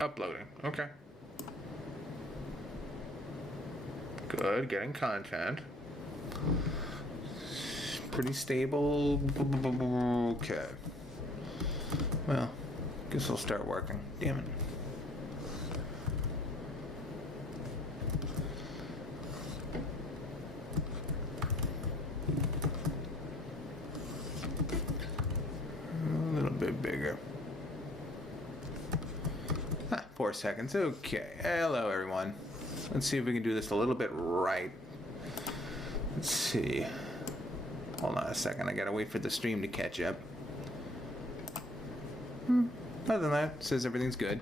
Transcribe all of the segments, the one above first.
Uploading. Okay. Good. Getting content. Pretty stable. Okay. Well, guess I'll start working. Damn it. A little bit bigger. 4 seconds. Okay. Hello, everyone. Let's see if we can do this a little bit right. Let's see. Hold on a second. I gotta wait for the stream to catch up. Other than that, it says everything's good.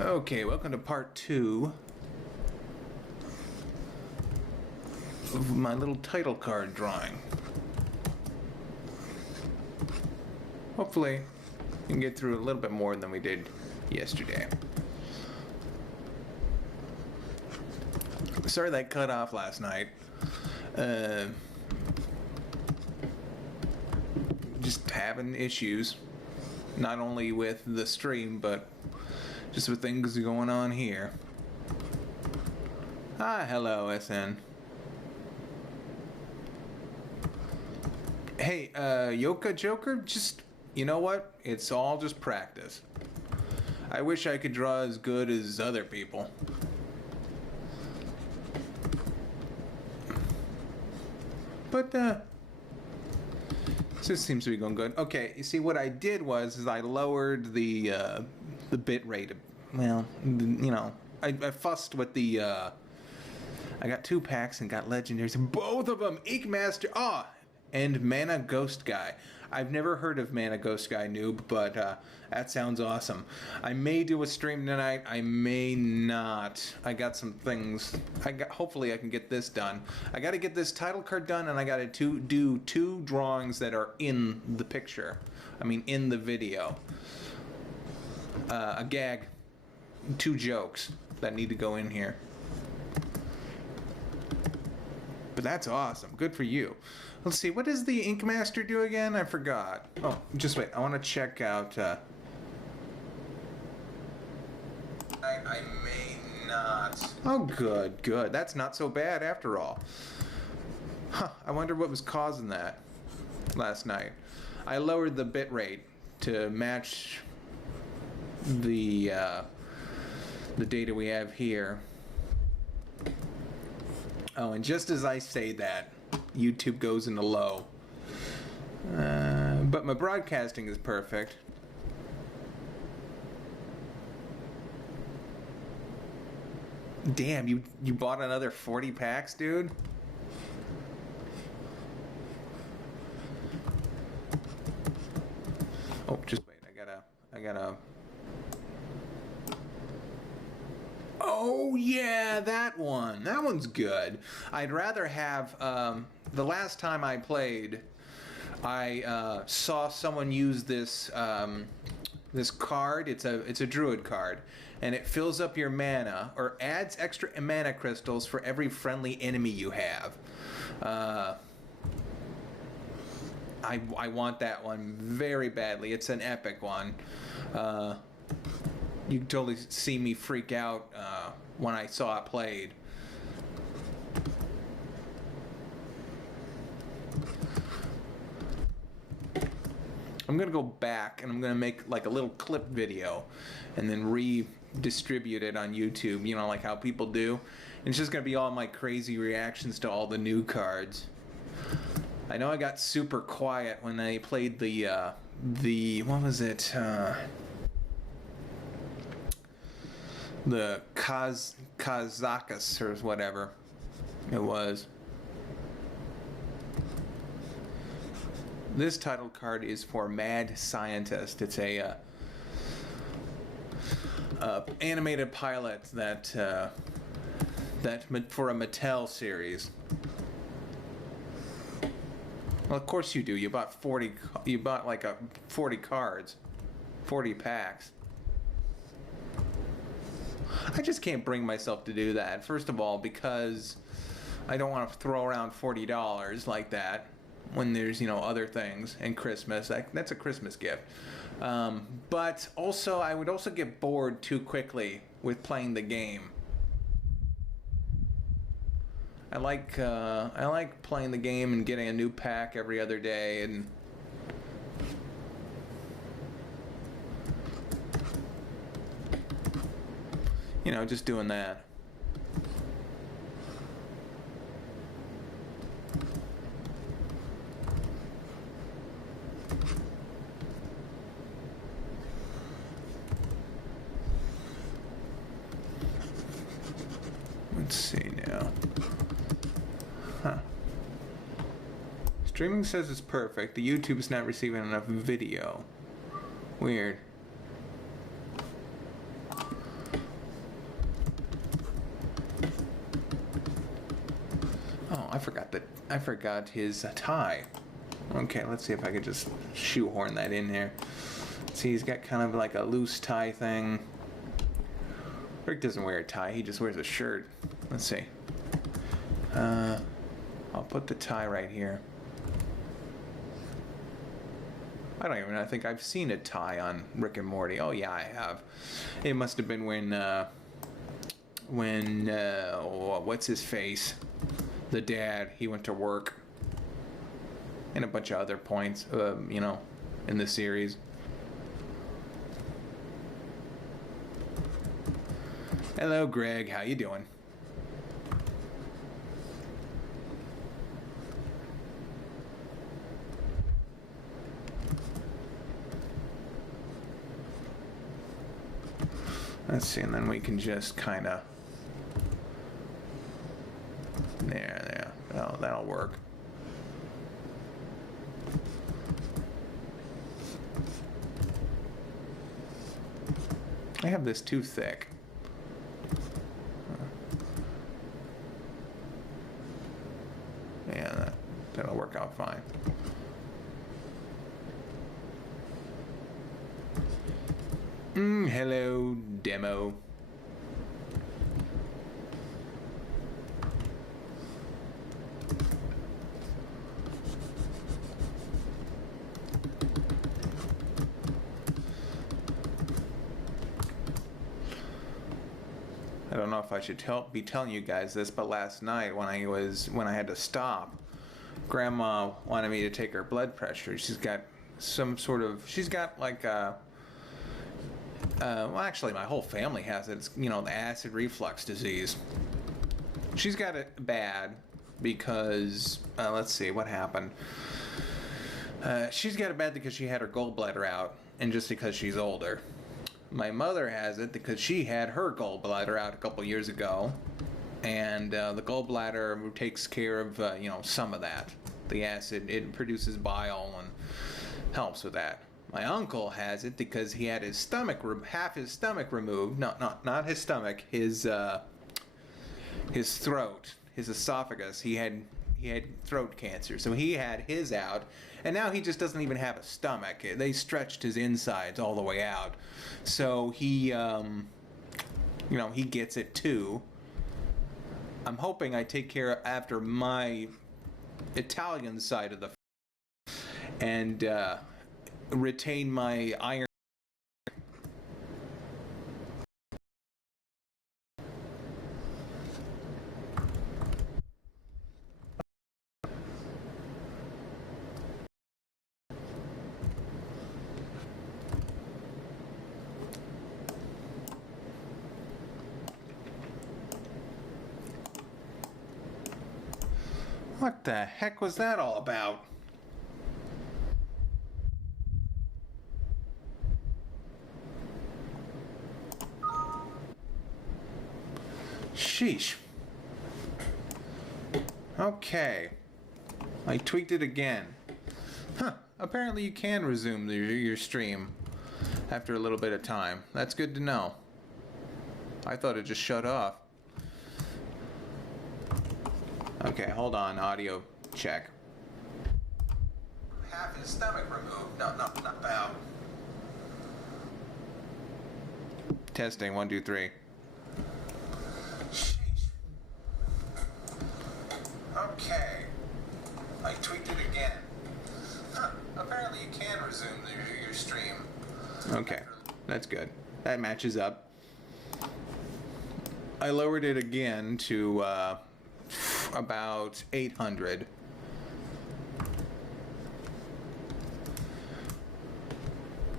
Okay, welcome to part 2 of my little title card drawing. Hopefully, we can get through a little bit more than we did yesterday. Sorry that cut off last night. Just having issues. Not only with the stream, but just with things going on here. Ah, hello, SN. Hey, Yoka Joker, just, you know what? It's all just practice. I wish I could draw as good as other people. But, this seems to be going good. Okay, you see what I did was I lowered the bit rate. Well, you know, I fussed with the, I got 2 packs and got legendaries. Both of them! Ink Master, and Mana Ghost Guy. I've never heard of Mana Ghost Guy, noob, but that sounds awesome. I may do a stream tonight. I may not. I got some things. Hopefully I can get this done. I got to get this title card done, and I got to do 2 drawings that are in the picture. I mean, in the video. A gag. 2 jokes that need to go in here. But that's awesome. Good for you. Let's see, what does the Ink Master do again? I forgot. Oh, just wait. I want to check out... I may not... Oh, good, good. That's not so bad after all. Huh, I wonder what was causing that last night. I lowered the bit rate to match the data we have here. Oh, and just as I say that, YouTube goes into low. But my broadcasting is perfect. Damn, you bought another 40 packs, dude? Oh, just wait. I gotta... Oh, yeah, that one. That one's good. I'd rather have... the last time I played, I saw someone use this this card. It's a druid card, and it fills up your mana or adds extra mana crystals for every friendly enemy you have. I want that one very badly. It's an epic one. You can totally see me freak out when I saw it played. I'm gonna go back and I'm gonna make like a little clip video and then redistribute it on YouTube, you know, like how people do. And it's just gonna be all my crazy reactions to all the new cards. I know I got super quiet when I played the what was it? The Kazakus or whatever it was. This title card is for Mad Scientist. It's a animated pilot that for a Mattel series. Well, of course you do. You bought 40. You bought like 40 cards, 40 packs. I just can't bring myself to do that. First of all, because I don't want to throw around $40 like that. when there's, you know, other things, and Christmas. That's a Christmas gift. But also, I would also get bored too quickly with playing the game. I like playing the game and getting a new pack every other day, and you know, just doing that. Let's see now. Huh. Streaming says it's perfect. The YouTube's not receiving enough video. Weird. Oh, I forgot his tie. Okay, let's see if I could just shoehorn that in there. See, he's got kind of like a loose tie thing. Rick doesn't wear a tie, he just wears a shirt. Let's see. I'll put the tie right here. I think I've seen a tie on Rick and Morty. Oh yeah, I have. It must have been when what's his face? The dad, he went to work. And a bunch of other points, you know, in the series. Hello, Greg. How you doing? Let's see, and then we can just kind of... There. Oh, that'll work. I have this too thick. Yeah, that'll work out fine. Hello, demo. I don't know if I should be telling you guys this, but last night when I had to stop, Grandma wanted me to take her blood pressure. She's got like well, actually my whole family has it. It's, you know, the acid reflux disease. She's got it bad because let's see what happened. She's got it bad because she had her gallbladder out, and just because she's older. My mother has it because she had her gallbladder out a couple years ago, and the gallbladder takes care of you know, some of that. The acid, it produces bile and helps with that. My uncle has it because he had his stomach, half his stomach removed. No, not his stomach. His throat, his esophagus. He had throat cancer, so he had his out, and now he just doesn't even have a stomach. They stretched his insides all the way out, so he, you know, he gets it too. I'm hoping I take care after my Italian side of the and retain my iron. What the heck was that all about? Sheesh. Okay. I tweaked it again. Huh. Apparently you can resume your stream after a little bit of time. That's good to know. I thought it just shut off. Okay, hold on. Audio check. Half his stomach removed. No, not bad. Testing. 1, 2, 3. Sheesh. Okay. I tweaked it again. resume your stream. Okay, that's good. That matches up. I lowered it again to about 800.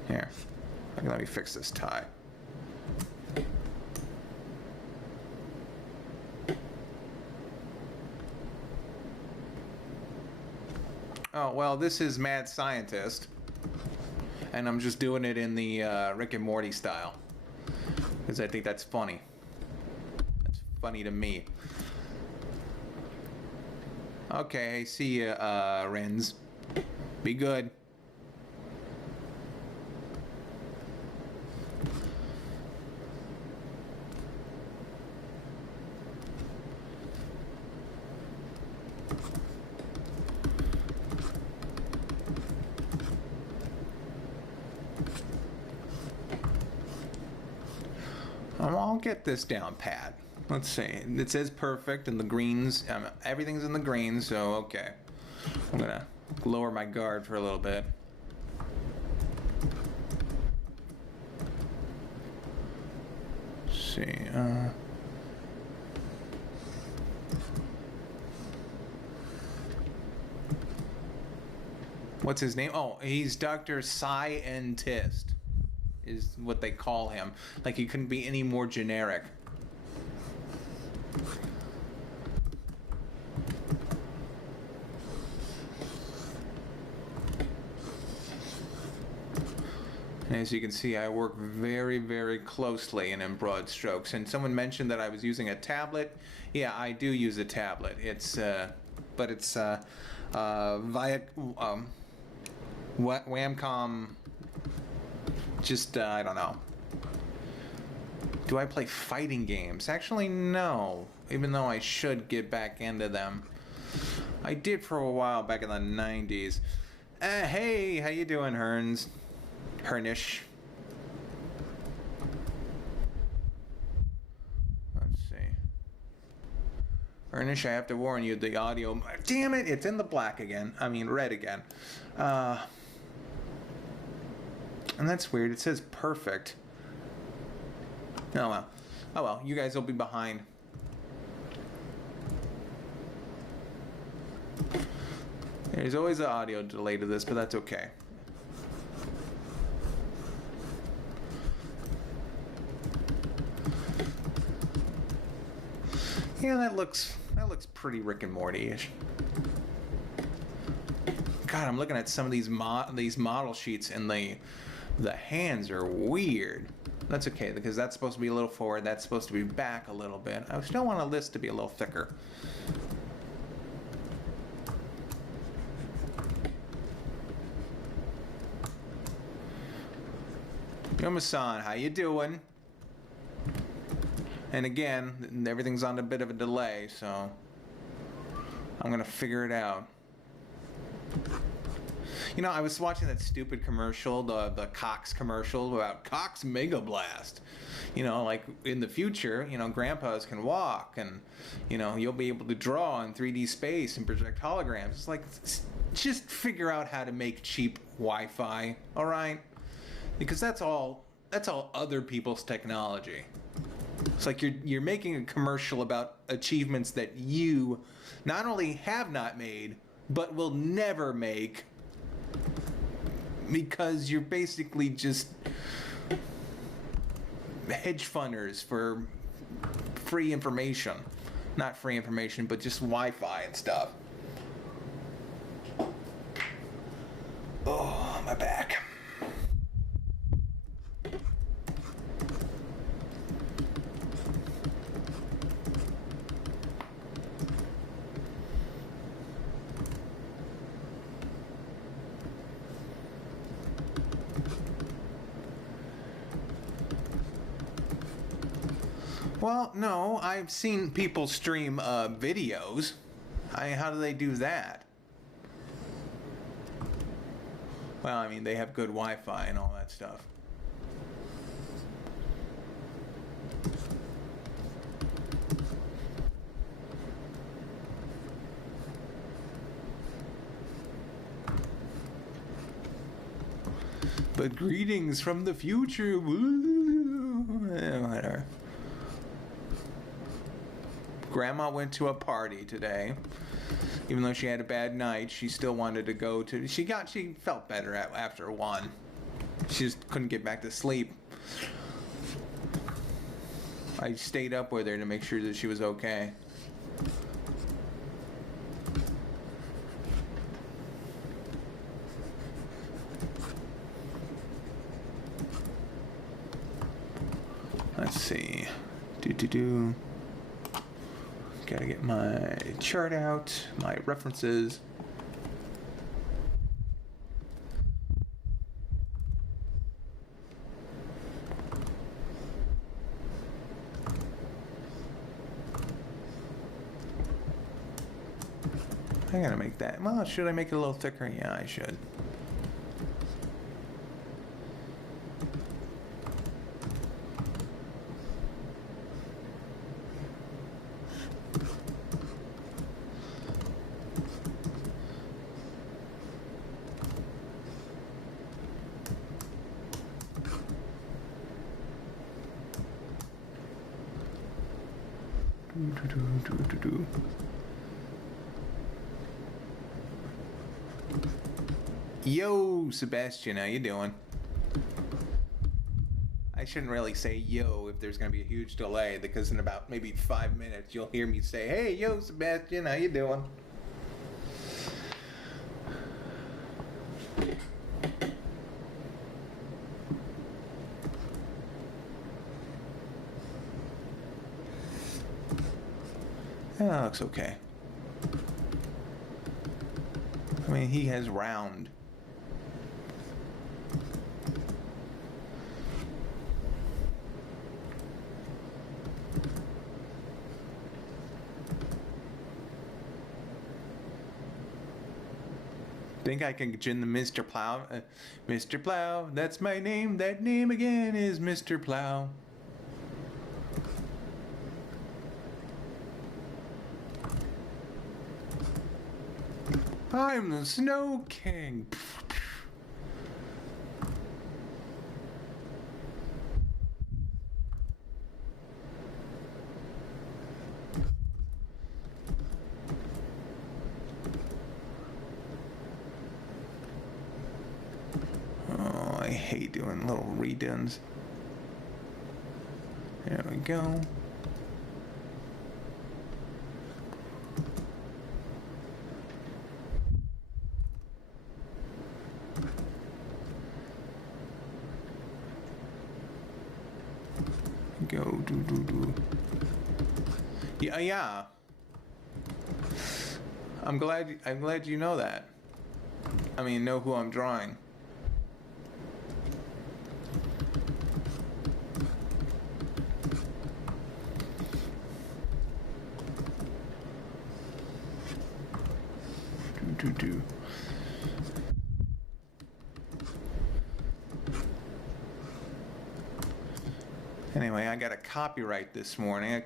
Here, let me fix this tie. Oh, well, this is Mad Scientist. And I'm just doing it in the Rick and Morty style. Because I think that's funny. That's funny to me. Okay, see ya, Renz. Be good. I'll get this down pat. Let's see. It says perfect in the greens. Everything's in the greens, so okay. I'm gonna lower my guard for a little bit. Let's see. What's his name? Oh, he's Dr. Scientist. Is what they call him. Like, he couldn't be any more generic. And as you can see, I work very, very closely and in broad strokes. And someone mentioned that I was using a tablet. Yeah, I do use a tablet. It's, but it's via Wacom. Just, I don't know. Do I play fighting games? Actually, no. Even though I should get back into them. I did for a while back in the 90s. Hey, how you doing, Hearns? Hernish. Let's see. Hernish, I have to warn you, the audio... Damn it, it's in the black again. I mean, red again. And that's weird. It says perfect. Oh well. Oh well. You guys will be behind. There's always an audio delay to this, but that's okay. Yeah, that looks pretty Rick and Morty-ish. God, I'm looking at some of these model sheets, and the hands are weird. That's okay, because that's supposed to be a little forward, that's supposed to be back a little bit. I still want this to be a little thicker. Yoma-san, how you doing? And again, everything's on a bit of a delay, so I'm gonna figure it out. You know, I was watching that stupid commercial, the Cox commercial about Cox Mega Blast. You know, like in the future, you know, grandpas can walk, and, you know, you'll be able to draw in 3D space and project holograms. It's like, just figure out how to make cheap Wi-Fi, all right? Because that's all other people's technology. It's like you're making a commercial about achievements that you not only have not made, but will never make, because you're basically just hedge funders for free information. Not free information, but just Wi-Fi and stuff. Oh, my back. Well, no, I've seen people stream videos. How do they do that? Well, I mean, they have good Wi-Fi and all that stuff. But greetings from the future. Woo. Whatever. Grandma went to a party today. Even though she had a bad night, she still wanted to go to. She felt better after 1. She just couldn't get back to sleep. I stayed up with her to make sure that she was okay. Let's see. Gotta get my chart out, my references. I gotta make that. Well, should I make it a little thicker? Yeah, I should. Yo, Sebastian, how you doing? I shouldn't really say yo if there's going to be a huge delay, because in about maybe 5 minutes you'll hear me say, hey, yo, Sebastian, how you doing? That looks okay. I mean, he has round. Think I can gin the Mr. Plow? Mr. Plow, that's my name. That name again is Mr. Plow. I'm the Snow King. Oh, I hate doing little redoes. There we go. Do. Yeah. I'm glad you know that. I mean, know who I'm drawing. Do. Anyway, I got a copyright this morning.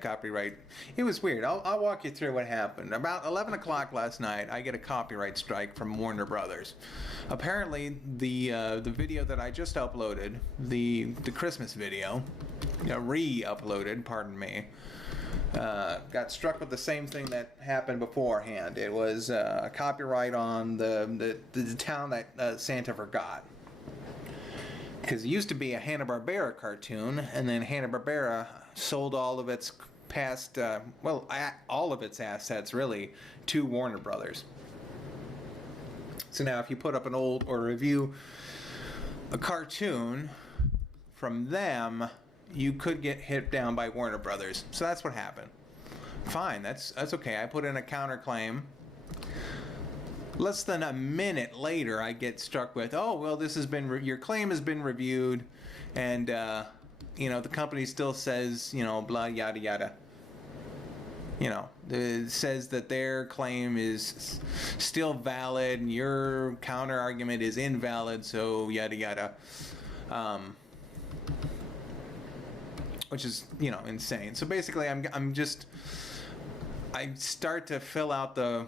It was weird. I'll walk you through what happened. About 11 o'clock last night, I get a copyright strike from Warner Brothers. Apparently, the video that I just uploaded, the Christmas video, re-uploaded, pardon me, got struck with the same thing that happened beforehand. It was a copyright on the town that Santa forgot. Because it used to be a Hanna-Barbera cartoon, and then Hanna-Barbera sold all of its past, all of its assets, really, to Warner Brothers. So now if you put up or review a cartoon from them, you could get hit down by Warner Brothers. So that's what happened. Fine, that's okay. I put in a counterclaim. Less than a minute later, I get struck with, oh, well, this has been, your claim has been reviewed, and, the company still says, blah, yada, yada. It says that their claim is still valid, and your counter argument is invalid, so yada, yada. Which is, insane. So basically, I start to fill out the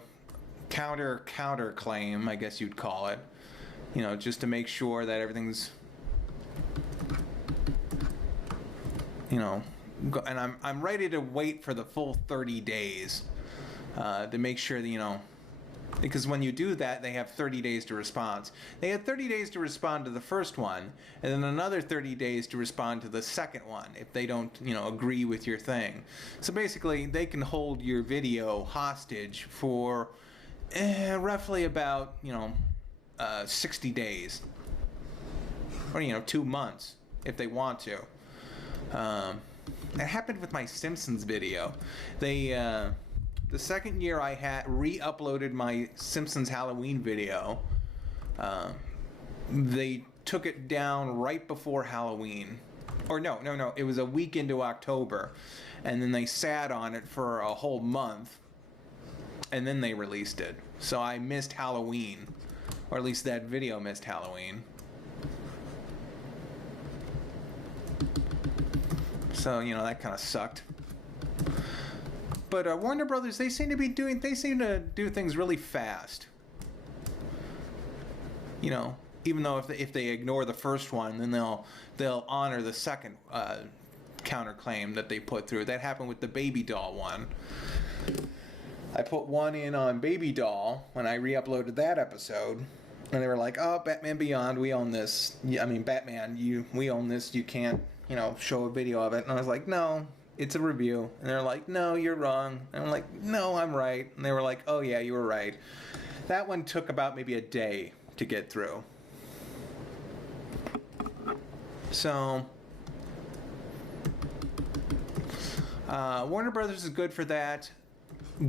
counter claim, I guess you'd call it, just to make sure that everything's you know, and I'm ready to wait for the full 30 days to make sure that, you know, because when you do that, they have 30 days to respond. They had 30 days to respond to the first one, and then another 30 days to respond to the second one if they don't, you know, agree with your thing. So basically, they can hold your video hostage for roughly about, you know, 60 days. Or, you know, 2 months if they want to. That happened with my Simpsons video. They, the second year I had re-uploaded my Simpsons Halloween video, they took it down right before Halloween. Or no, it was a week into October. And then they sat on it for a whole month. And then they released it. So I missed Halloween. Or at least that video missed Halloween. So, you know, that kind of sucked. But Warner Brothers, they seem to do things really fast. You know, even though if they ignore the first one, then they'll honor the second counterclaim that they put through. That happened with the Baby Doll one. I put one in on Baby Doll when I re-uploaded that episode, and they were like, "Oh, Batman Beyond, we own this. I mean, Batman, we own this. You can't, you know, show a video of it." And I was like, "No. It's a review." And they're like, "No, you're wrong." And I'm like, "No, I'm right." And they were like, "Oh yeah, you were right." That one took about maybe a day to get through. So, Warner Brothers is good for that.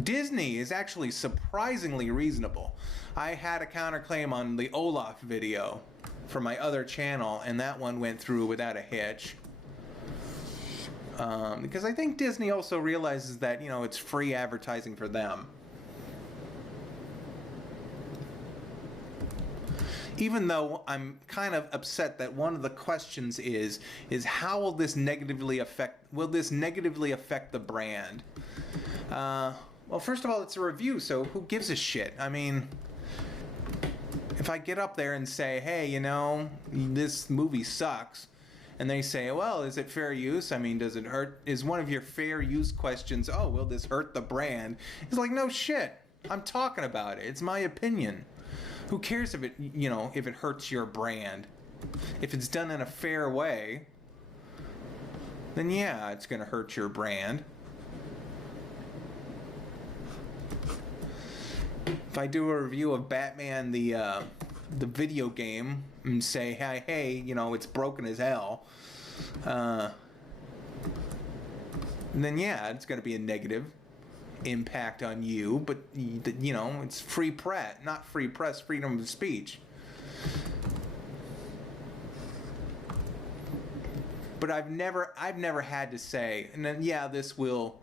Disney is actually surprisingly reasonable. I had a counterclaim on the Olaf video for my other channel, and that one went through without a hitch. Because I think Disney also realizes that, you know, it's free advertising for them. Even though I'm kind of upset that one of the questions is how will this negatively affect the brand? Well, first of all, it's a review, so who gives a shit? I mean, if I get up there and say, "Hey, you know, this movie sucks," and they say, "Well, is it fair use? I mean, does it hurt?" Is one of your fair use questions, "Oh, will this hurt the brand?" It's like, no shit. I'm talking about it. It's my opinion. Who cares if if it hurts your brand? If it's done in a fair way, then yeah, it's going to hurt your brand. If I do a review of Batman the video game and say, hey, you know, it's broken as hell, then yeah, it's going to be a negative impact on you. But you know, it's free press, not free press, freedom of speech. But I've never had to say, and then yeah, this will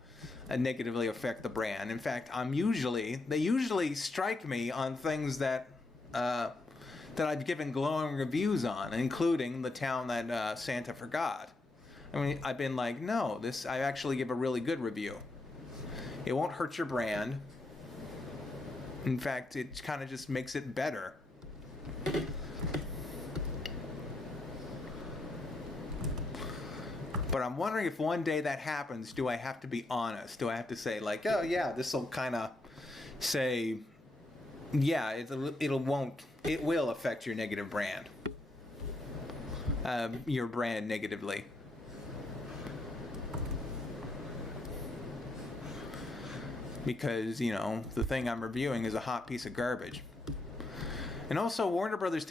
negatively affect the brand. In fact, they usually strike me on things that I've given glowing reviews on, including the town that Santa forgot. I mean, I've been like, no, I actually give a really good review. It won't hurt your brand. In fact, it kind of just makes it better. But I'm wondering if one day that happens, do I have to be honest? Do I have to say, like, oh yeah, this will kind of say, yeah, it will affect your negative brand. Your brand negatively. Because, you know, the thing I'm reviewing is a hot piece of garbage. And also, Warner Brothers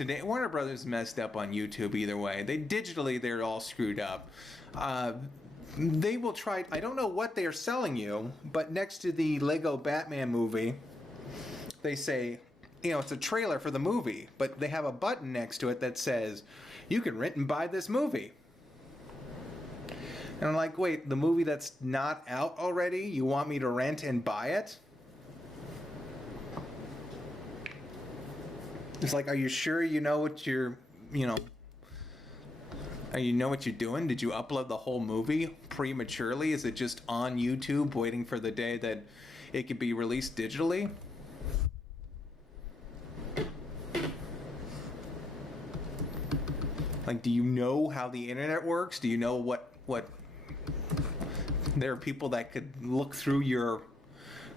messed up on YouTube either way. They're all screwed up. They will try, I don't know what they are selling you, but next to the Lego Batman movie, they say, you know, it's a trailer for the movie, but they have a button next to it that says, you can rent and buy this movie. And I'm like, wait, the movie that's not out already, you want me to rent and buy it? It's like, are you sure you know what you're doing? Did you upload the whole movie prematurely? Is it just on YouTube waiting for the day that it could be released digitally? Like, do you know how the internet works? Do you know what There are people that could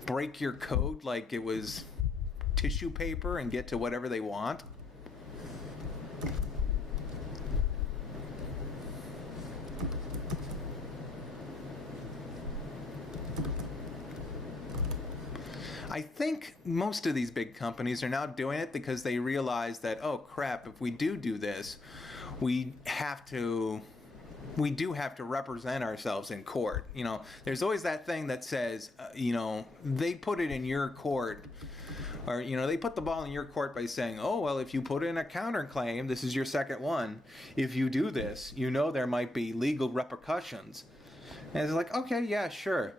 break your code like it was tissue paper and get to whatever they want. I think most of these big companies are now doing it because they realize that, oh crap, if we do this, we do have to represent ourselves in court. You know, there's always that thing that says, you know, they put it in your court, or, you know, they put the ball in your court by saying, oh, well, if you put in a counterclaim, this is your second one. If you do this, you know, there might be legal repercussions. And it's like, okay, yeah, sure.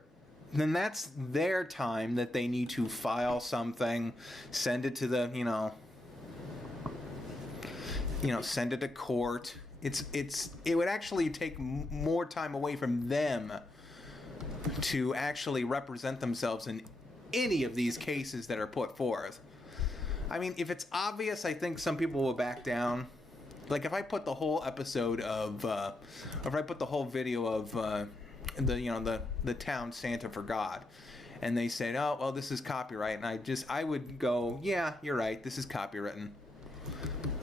Then that's their time that they need to file something, send it to the, send it to court. It would actually take more time away from them to actually represent themselves in any of these cases that are put forth. I mean, if it's obvious, I think some people will back down. Like if I put the whole episode of, or if I put the whole video of the town Santa forgot, and they said, oh well, this is copyright, and I would go, yeah, you're right, this is copywritten.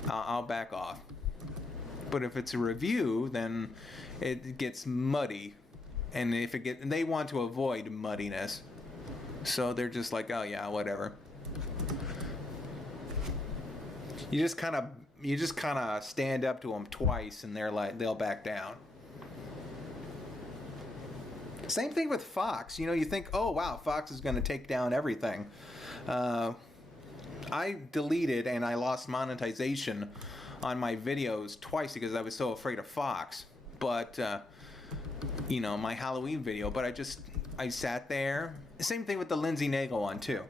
I'll back off. But if it's a review, then it gets muddy, and they want to avoid muddiness, so they're just like, oh yeah, whatever. You just kind of stand up to them twice, and they'll back down. Same thing with Fox. You know, you think, oh wow, Fox is going to take down everything. I deleted and I lost monetization on my videos twice because I was so afraid of Fox. But, my Halloween video. But I sat there. Same thing with the Lindsay Nagel one too.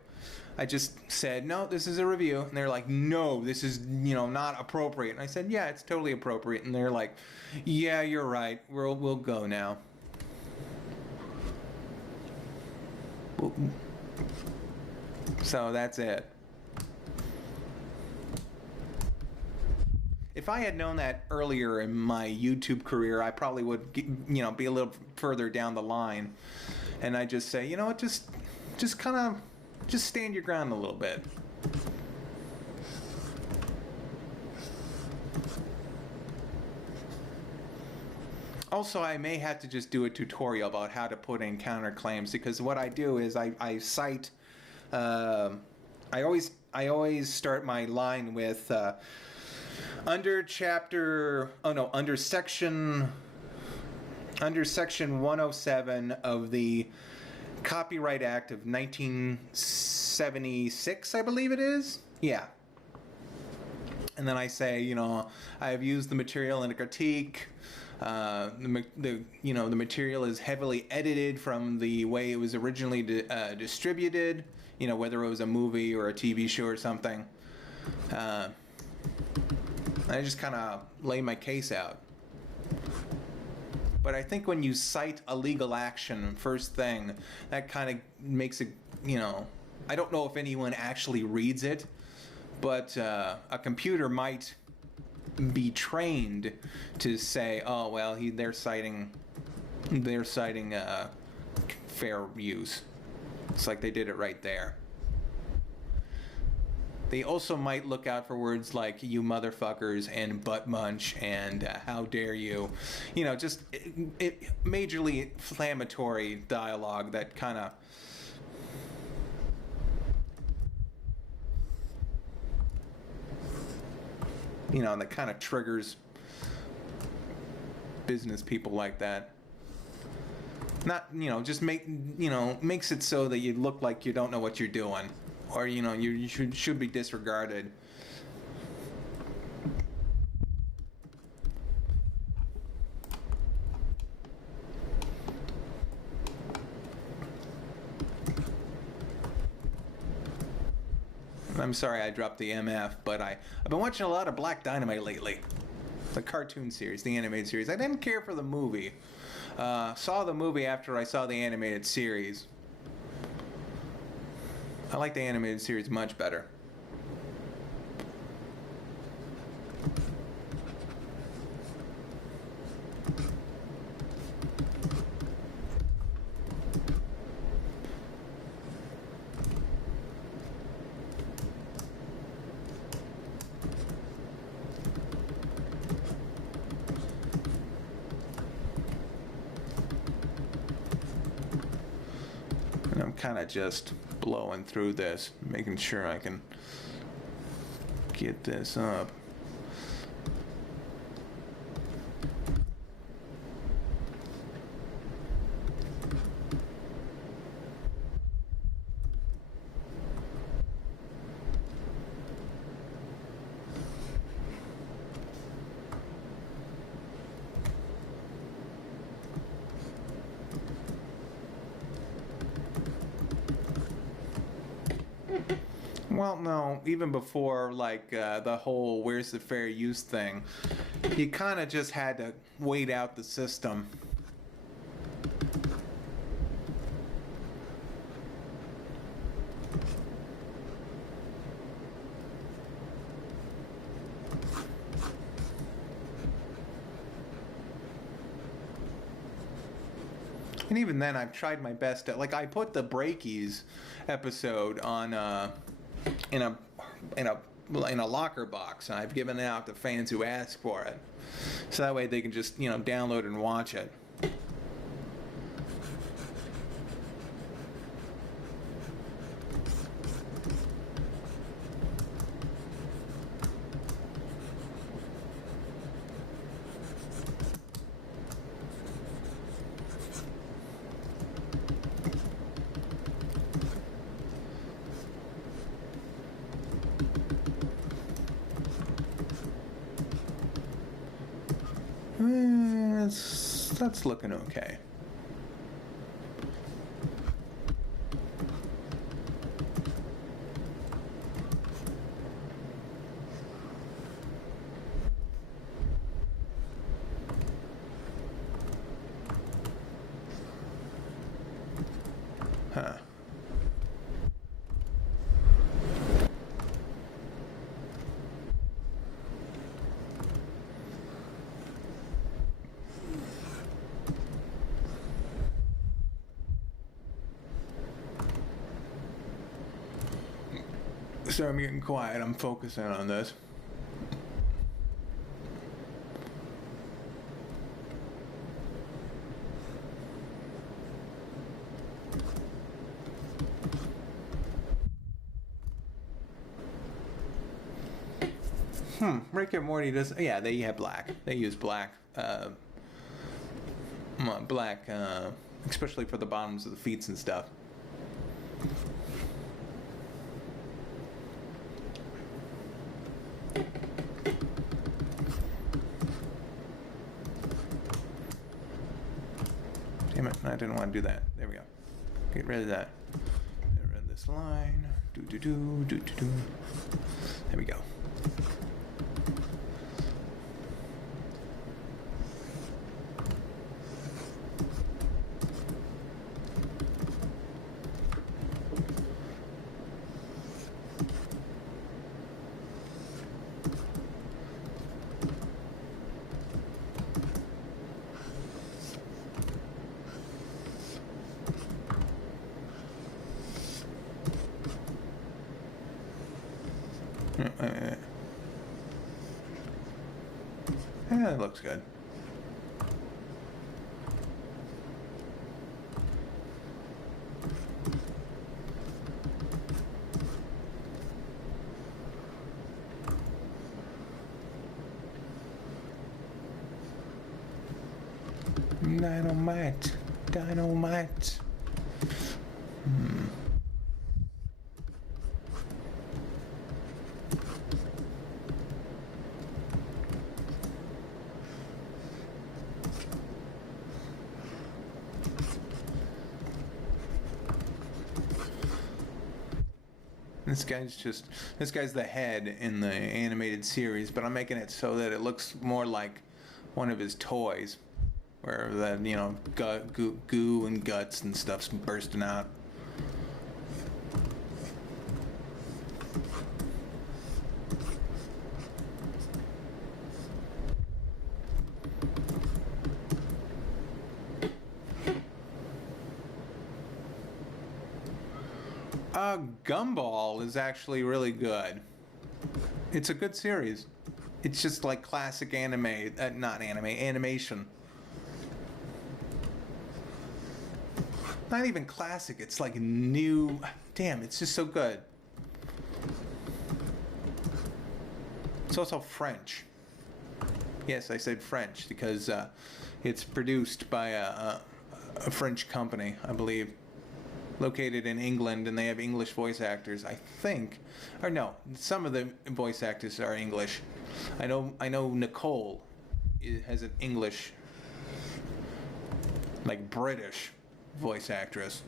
I just said, no, this is a review. And they're like, no, this is, not appropriate. And I said, yeah, it's totally appropriate. And they're like, yeah, you're right. We'll go now. So that's it. If I had known that earlier in my YouTube career, I probably would, be a little further down the line, and I just say, just stand your ground a little bit. Also, I may have to just do a tutorial about how to put in counterclaims, because what I do is I cite. I always start my line with under section 107 of the Copyright Act of 1976, I believe it is. Yeah. And then I say, I have used the material in a critique. The material is heavily edited from the way it was originally distributed, whether it was a movie or a TV show or something. I just kind of lay my case out. But I think when you cite a legal action first thing, that kind of makes it, I don't know if anyone actually reads it, but a computer might be trained to say, oh well, they're citing fair use. It's like they did it right there. They also might look out for words like you motherfuckers and butt munch and how dare you, just majorly inflammatory dialogue that kind of that kind of triggers business people like that. Not, just makes it so that you look like you don't know what you're doing, or you should be disregarded. I'm sorry I dropped the MF, but I've been watching a lot of Black Dynamite lately. The cartoon series, the animated series. I didn't care for the movie. Saw the movie after I saw the animated series. I like the animated series much better. kind of just blowing through this, making sure I can get this up. Well, no, even before, like, the whole where's the fair use thing, you kind of just had to wait out the system. And even then, I've tried my best to, like, I put the Breakies episode on, in a locker box, and I've given it out to fans who ask for it, so that way they can just download and watch it. That's looking okay. Huh. So I'm getting quiet. I'm focusing on this. Rick and Morty does. Yeah, they have black. They use black. Black, especially for the bottoms of the feet and stuff. Damn it, I didn't want to do that. There we go. Get rid of that. Get rid of this line. There we go. Yeah, it looks good. Dynamite. This guy's the head in the animated series, but I'm making it so that it looks more like one of his toys, where the goo and guts and stuff's bursting out. Gumball is actually really good. It's a good series. It's just like classic animation. Not even classic. It's like new. Damn, it's just so good. It's also French. Yes, I said French because it's produced by a French company, I believe, located in England, and they have English voice actors, I think. Or no, some of the voice actors are English. I know Nicole has an English, like British voice actress.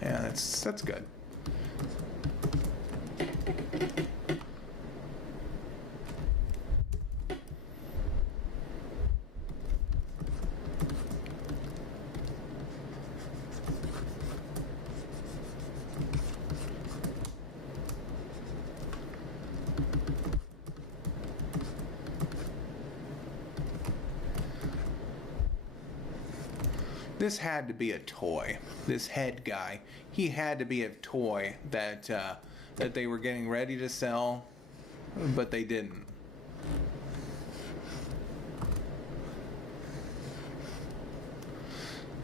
Yeah, that's good. This had to be a toy. This head guy, he had to be a toy that that they were getting ready to sell, but they didn't.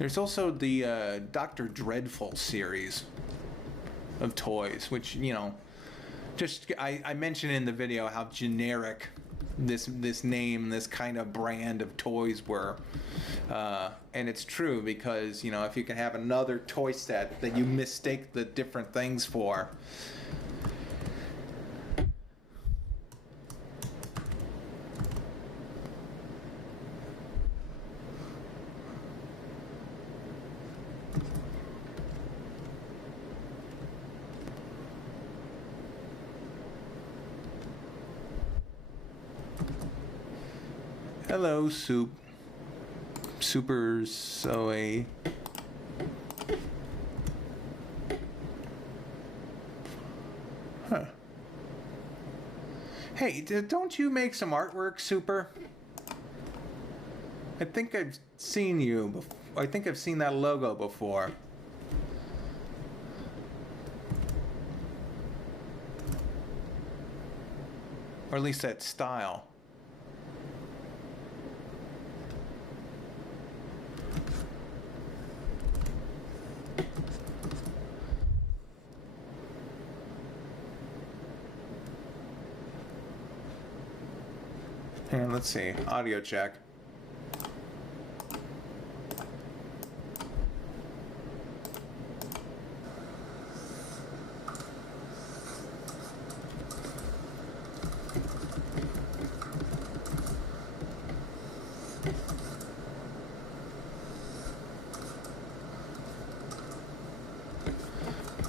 There's also the Dr. Dreadful series of toys, which, you know, just I mentioned in the video how generic this name, this kind of brand of toys were, and it's true because, you know, if you can have another toy set that you mistake the different things for. Hello, Super Zoe. Huh. Hey, don't you make some artwork, Super? I think I've seen you. I think I've seen that logo before. Or at least that style. And let's see, audio check.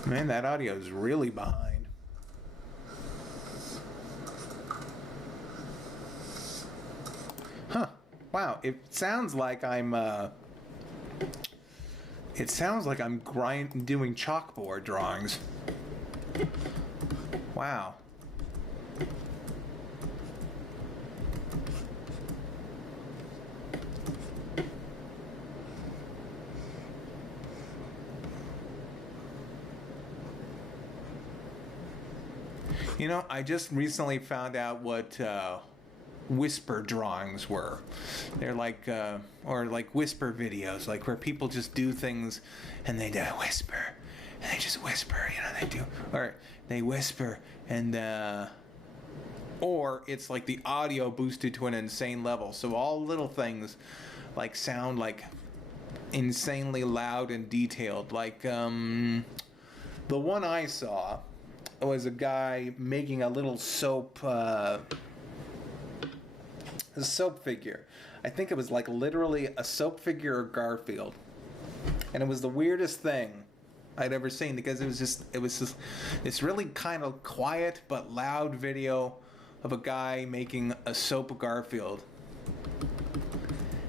Man, that audio is really behind. Huh. Wow, it sounds like I'm doing chalkboard drawings. Wow. You know, I just recently found out what whisper drawings were. They're like, or like whisper videos, like where people just do things and they whisper, and they just whisper, you know, they do, or they whisper, and or it's like the audio boosted to an insane level, so all little things like sound like insanely loud and detailed. Like the one I saw was a guy making a little soap figure. I think it was like literally a soap figure of Garfield, and it was the weirdest thing I'd ever seen because it was just this really kind of quiet but loud video of a guy making a soap of Garfield.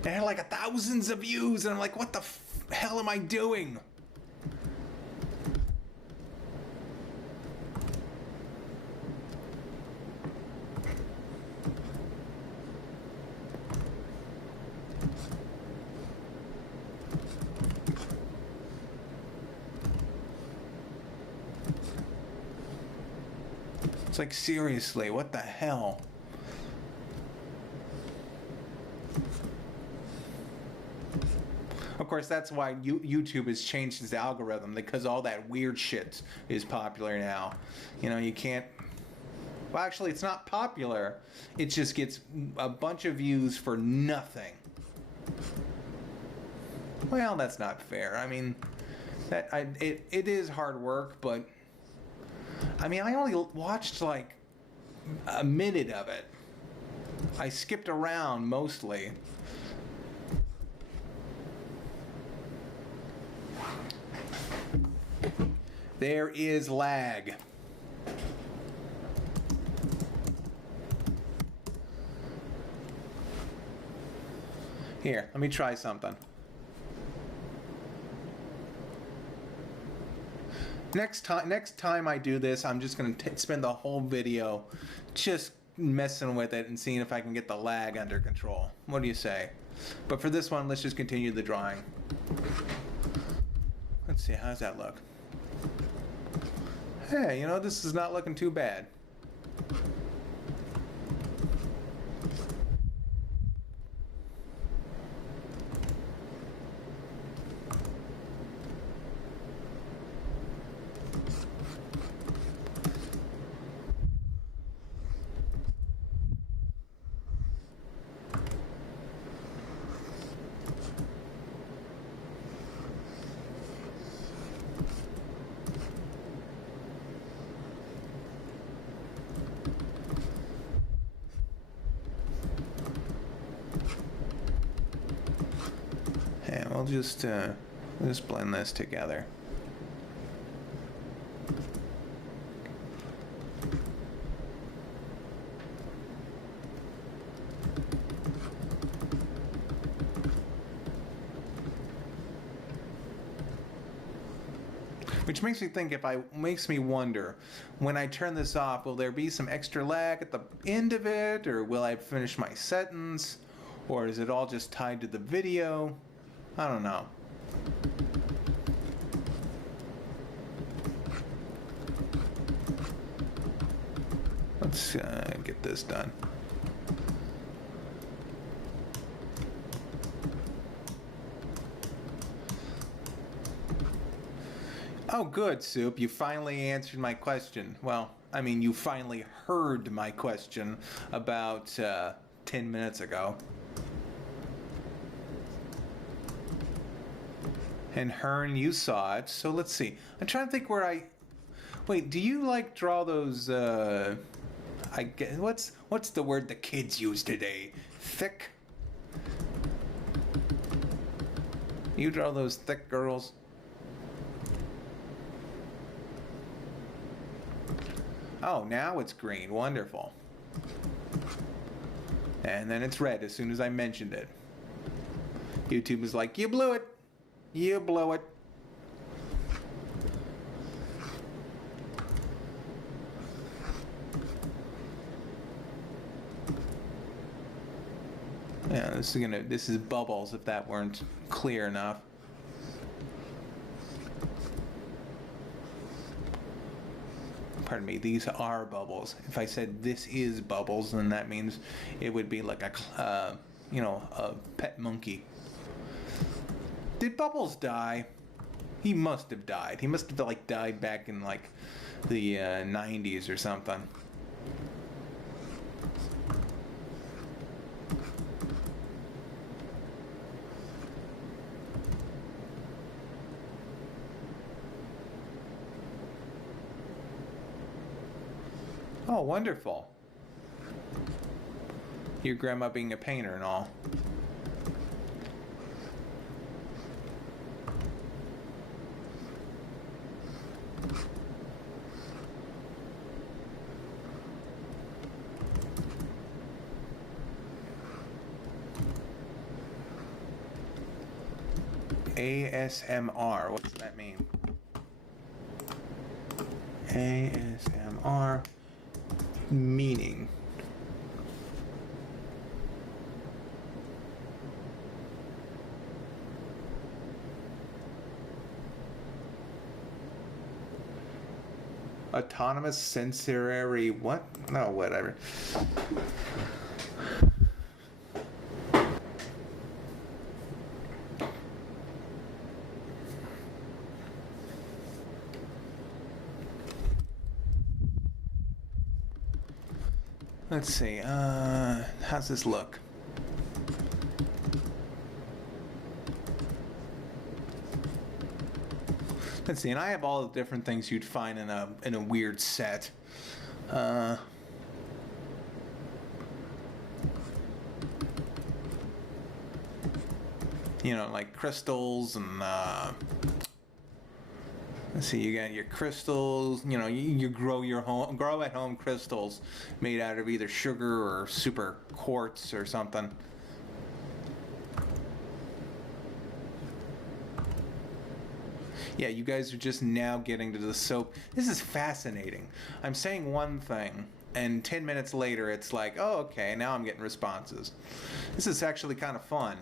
It had like thousands of views, and I'm like, what the hell am I doing? It's like, seriously, what the hell? course, that's why YouTube has changed its algorithm, because all that weird shit is popular now. You know, you can't. Well, actually, it's not popular. It just gets a bunch of views for nothing. Well, that's not fair. I mean, it is hard work, but I mean, I only watched like a minute of it. I skipped around mostly. There is lag. Here, let me try something. Next time I do this, I'm just going to spend the whole video just messing with it and seeing if I can get the lag under control. What do you say? But for this one, let's just continue the drawing. Let's see, how does that look? Hey, you know, this is not looking too bad. I'll just blend this together. Which makes me wonder, when I turn this off, will there be some extra lag at the end of it, or will I finish my sentence, or is it all just tied to the video? I don't know. Let's get this done. Oh, good, Soup. You finally answered my question. Well, I mean, you finally heard my question about 10 minutes ago. And Hearn, you saw it, so let's see. I'm trying to think where I... Wait, do you, like, draw those, I guess... What's the word the kids use today? Thick? You draw those thick girls? Oh, now it's green. Wonderful. And then it's red as soon as I mentioned it. YouTube is like, you blew it. You blow it. Yeah, this is bubbles if that weren't clear enough. Pardon me, these are bubbles. If I said this is bubbles, then that means it would be like a pet monkey. Did Bubbles die? He must have died. He must have like died back in like the 90s or something. Oh, wonderful. Your grandma being a painter and all. ASMR. What does that mean? ASMR meaning. Autonomous sensory what? No, whatever. Let's see. How's this look? Let's see. And I have all the different things you'd find in a weird set. You know, like crystals and let's see, you got your crystals. You know, you grow at home crystals made out of either sugar or super quartz or something. Yeah, you guys are just now getting to the soap. This is fascinating. I'm saying one thing, and 10 minutes later, it's like, oh, okay, now I'm getting responses. This is actually kind of fun.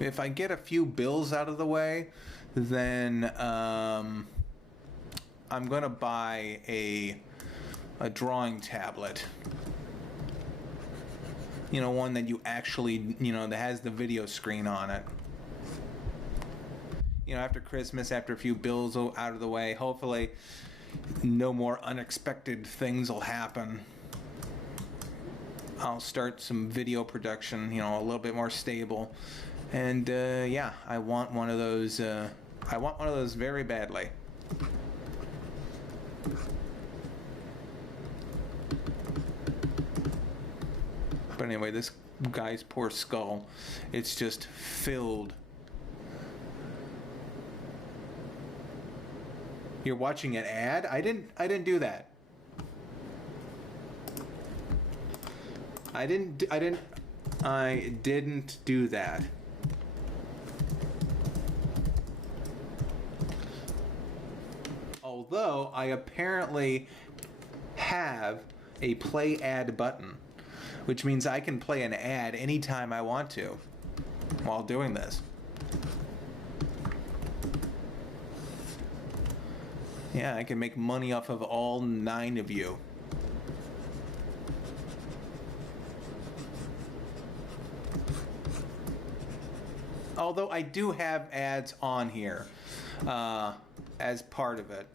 If I get a few bills out of the way, then I'm gonna buy a drawing tablet. You know, one that you actually, you know, that has the video screen on it. You know, after Christmas, after a few bills out of the way, hopefully no more unexpected things will happen. I'll start some video production, you know, a little bit more stable. And yeah, I want one of those. I want one of those very badly. But anyway, this guy's poor skull, it's just filled. You're watching an ad? I didn't do that. I didn't do that. Although I apparently have a play ad button, which means I can play an ad anytime I want to while doing this. Yeah, I can make money off of all 9 of you. Although I do have ads on here as part of it.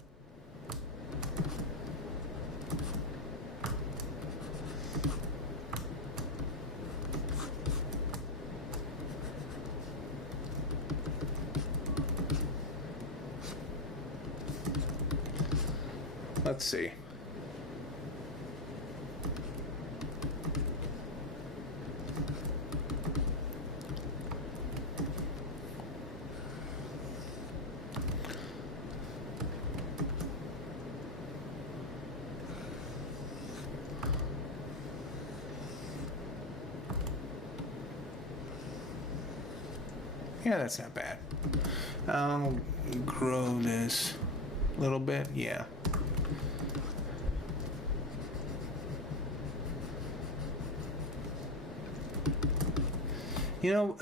Let's see. Yeah, that's not bad. I'll grow this a little bit. Yeah. You know,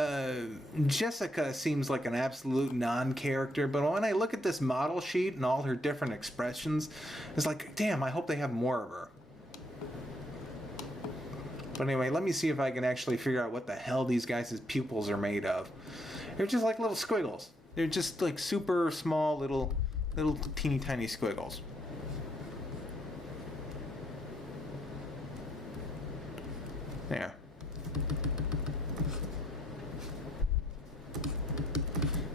Jessica seems like an absolute non-character, but when I look at this model sheet and all her different expressions, it's like, damn, I hope they have more of her. But anyway, let me see if I can actually figure out what the hell these guys' pupils are made of. They're just like little squiggles. They're just like super small little teeny tiny squiggles. There.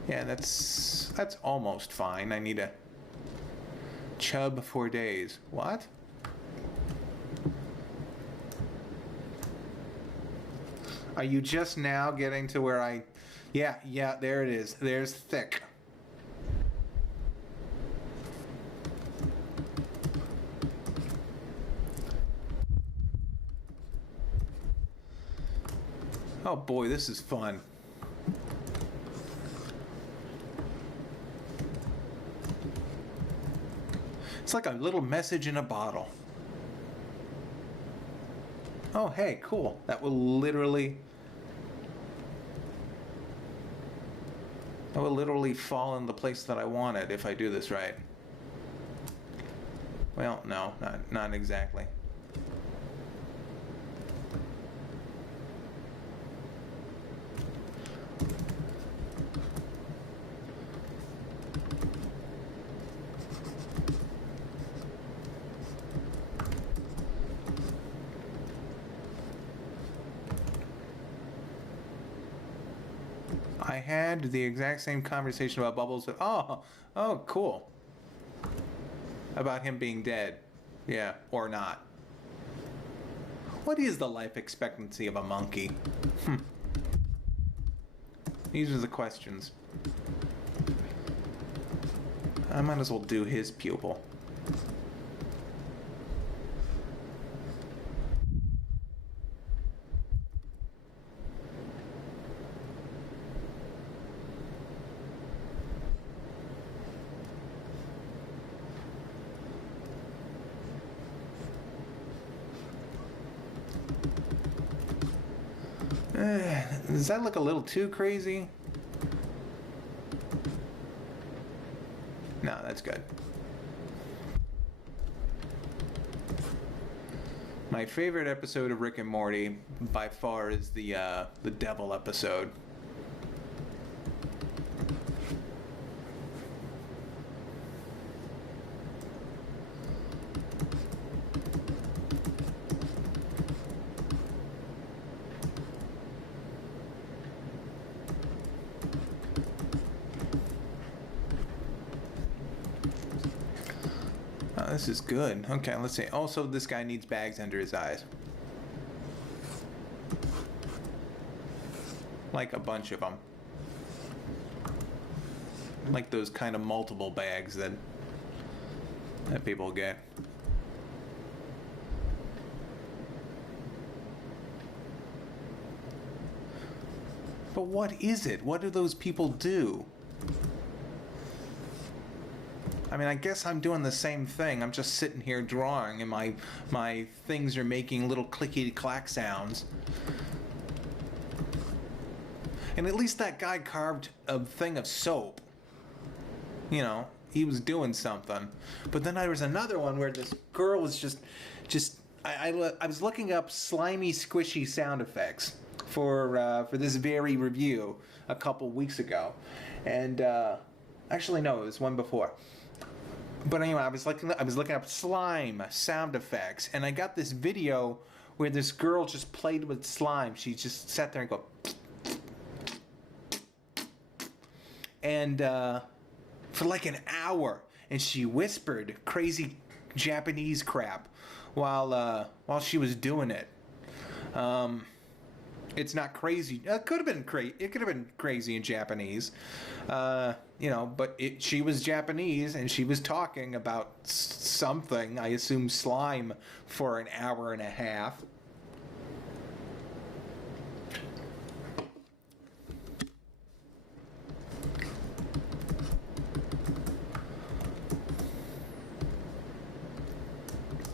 Yeah, that's almost fine. I need a chub for days. What? Are you just now getting to where I... Yeah, there it is. There's thick. Oh boy, this is fun. It's like a little message in a bottle. Oh, hey, cool. That will literally fall in the place that I want it if I do this right. Well, no, not exactly. I had the exact same conversation about Bubbles. Oh, cool. About him being dead. Yeah, or not. What is the life expectancy of a monkey? These are the questions. I might as well do his pupil. Does that look a little too crazy? No, that's good. My favorite episode of Rick and Morty by far is the devil episode. This is good. Okay, let's see. Also, this guy needs bags under his eyes. Like a bunch of them. Like those kind of multiple bags that people get. But what is it? What do those people do? I mean, I guess I'm doing the same thing. I'm just sitting here drawing, and my things are making little clicky-clack sounds. And at least that guy carved a thing of soap. You know, he was doing something. But then there was another one where this girl was just I was looking up slimy, squishy sound effects for this very review a couple weeks ago, and actually no, it was one before. But anyway, I was looking up slime sound effects, and I got this video where this girl just played with slime. She just sat there and go, and for like an hour, and she whispered crazy Japanese crap while she was doing it. It's not crazy. It could have been It could have been crazy in Japanese, you know. But she was Japanese, and she was talking about something. I assume slime for an hour and a half.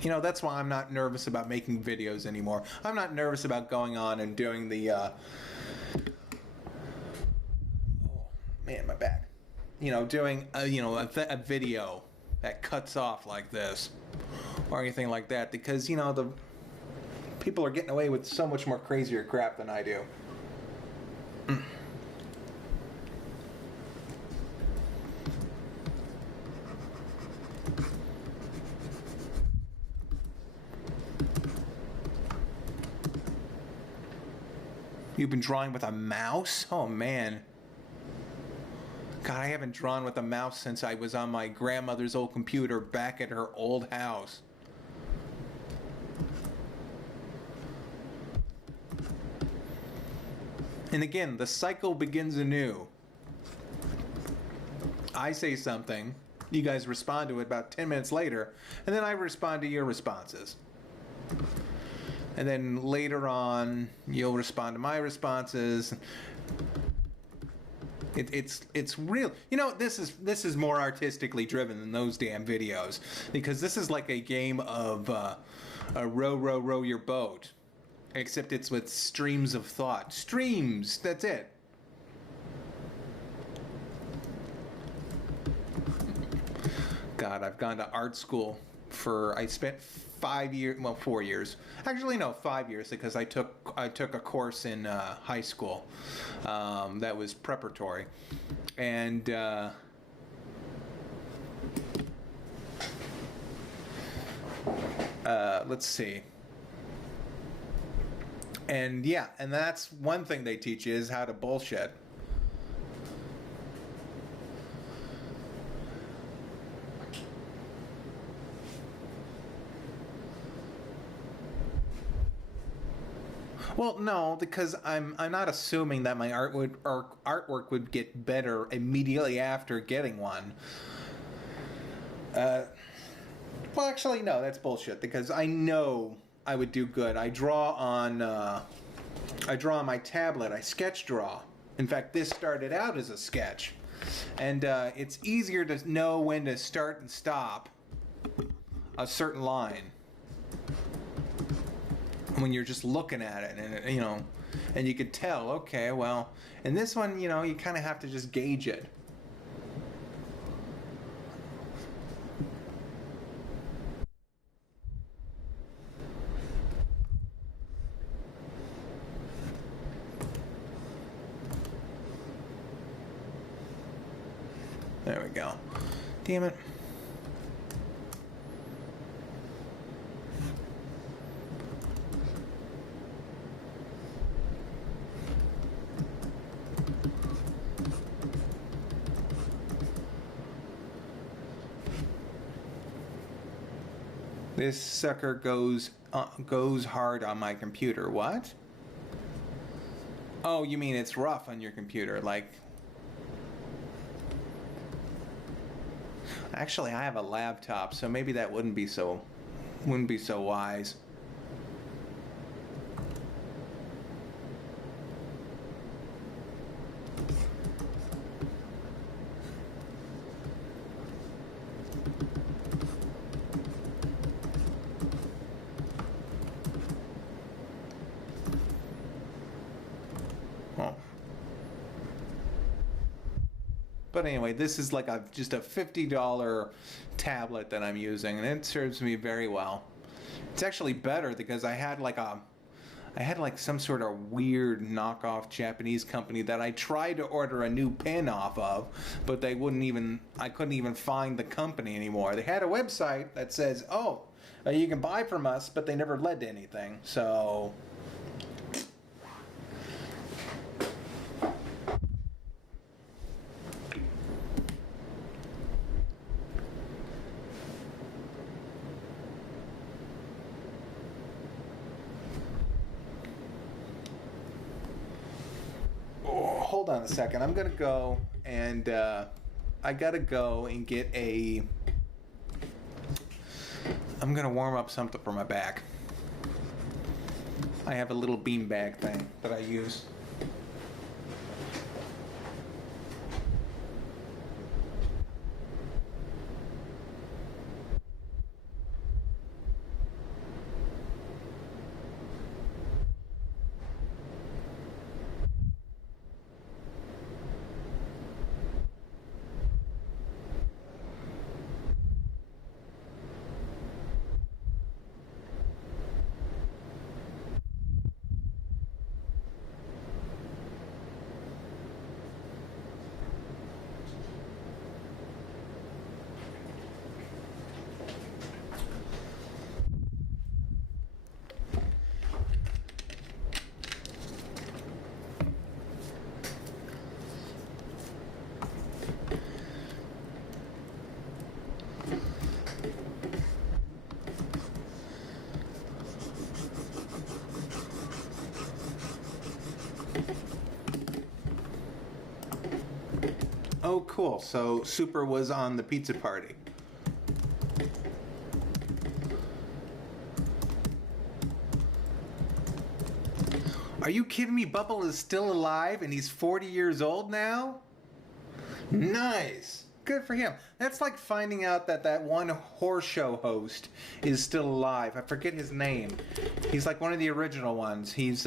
You know, that's why I'm not nervous about making videos anymore. I'm not nervous about going on and doing the, oh, man, my back. You know, doing, a video that cuts off like this or anything like that, because, you know, the people are getting away with so much more crazier crap than I do. You've been drawing with a mouse? Oh, man. God, I haven't drawn with a mouse since I was on my grandmother's old computer back at her old house. And again, the cycle begins anew. I say something, you guys respond to it about 10 minutes later, and then I respond to your responses. And then later on, you'll respond to my responses. It's real. You know, this is more artistically driven than those damn videos, because this is like a game of row your boat, except it's with streams of thought. Streams. That's it. God, I've gone to art school I spent 5 years, well, 4 years. Actually, no, 5 years because I took a course in high school that was preparatory, and let's see. And yeah, and that's one thing they teach you is how to bullshit. Well, no, because I'm not assuming that my artwork would get better immediately after getting one. Well, actually, no, that's bullshit because I know I would do good. I draw on my tablet. I sketch draw. In fact, this started out as a sketch, and it's easier to know when to start and stop a certain line when you're just looking at it, and and you could tell. Okay, well, in this one, you kind of have to just gauge it. There we go. Damn it. This sucker goes hard on my computer. What? Oh, you mean it's rough on your computer, like... Actually, I have a laptop, so maybe that wouldn't be so wise. But anyway, this is like just a $50 tablet that I'm using, and it serves me very well. It's actually better because I had like some sort of weird knockoff Japanese company that I tried to order a new pen off of, but I couldn't even find the company anymore. They had a website that says, "Oh, you can buy from us," but they never led to anything. So hold on a second. I'm gonna go and I gotta go and get a. I'm gonna warm up something for my back. I have a little beanbag thing that I use. Oh, cool. So Super was on the pizza party. Are you kidding me? Bubble is still alive and he's 40 years old now? Nice. Good for him. That's like finding out that one horse show host is still alive. I forget his name. He's like one of the original ones. He's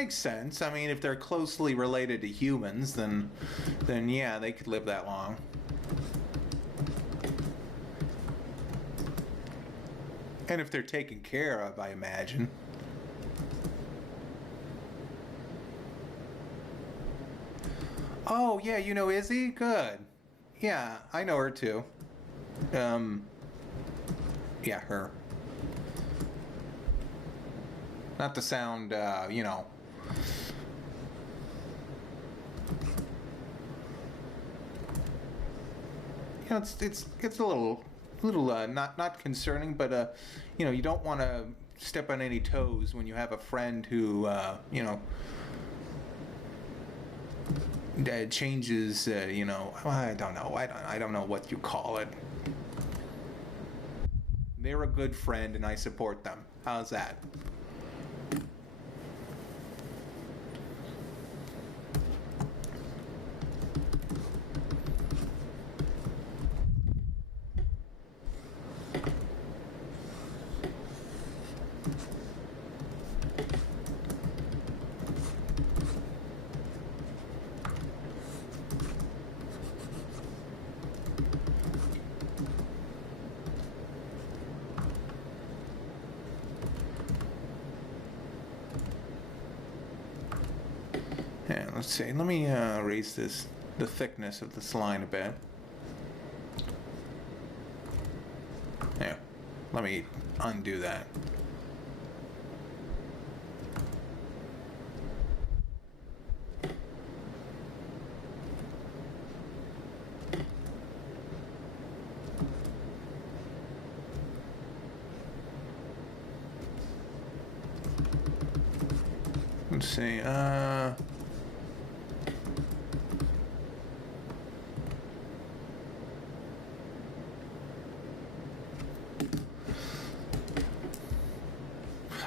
makes sense. I mean, if they're closely related to humans, then yeah, they could live that long. And if they're taken care of, I imagine. Oh, yeah, you know Izzy? Good. Yeah, I know her too. Yeah, her. Not to sound, you know. You know, it's a little not concerning, but you know, you don't want to step on any toes when you have a friend who, you know, changes, you know, I don't know, I don't know what you call it. They're a good friend, and I support them. How's that? Yeah, let's see. Let me raise the thickness of this line a bit. Yeah, let me undo that. Let's see.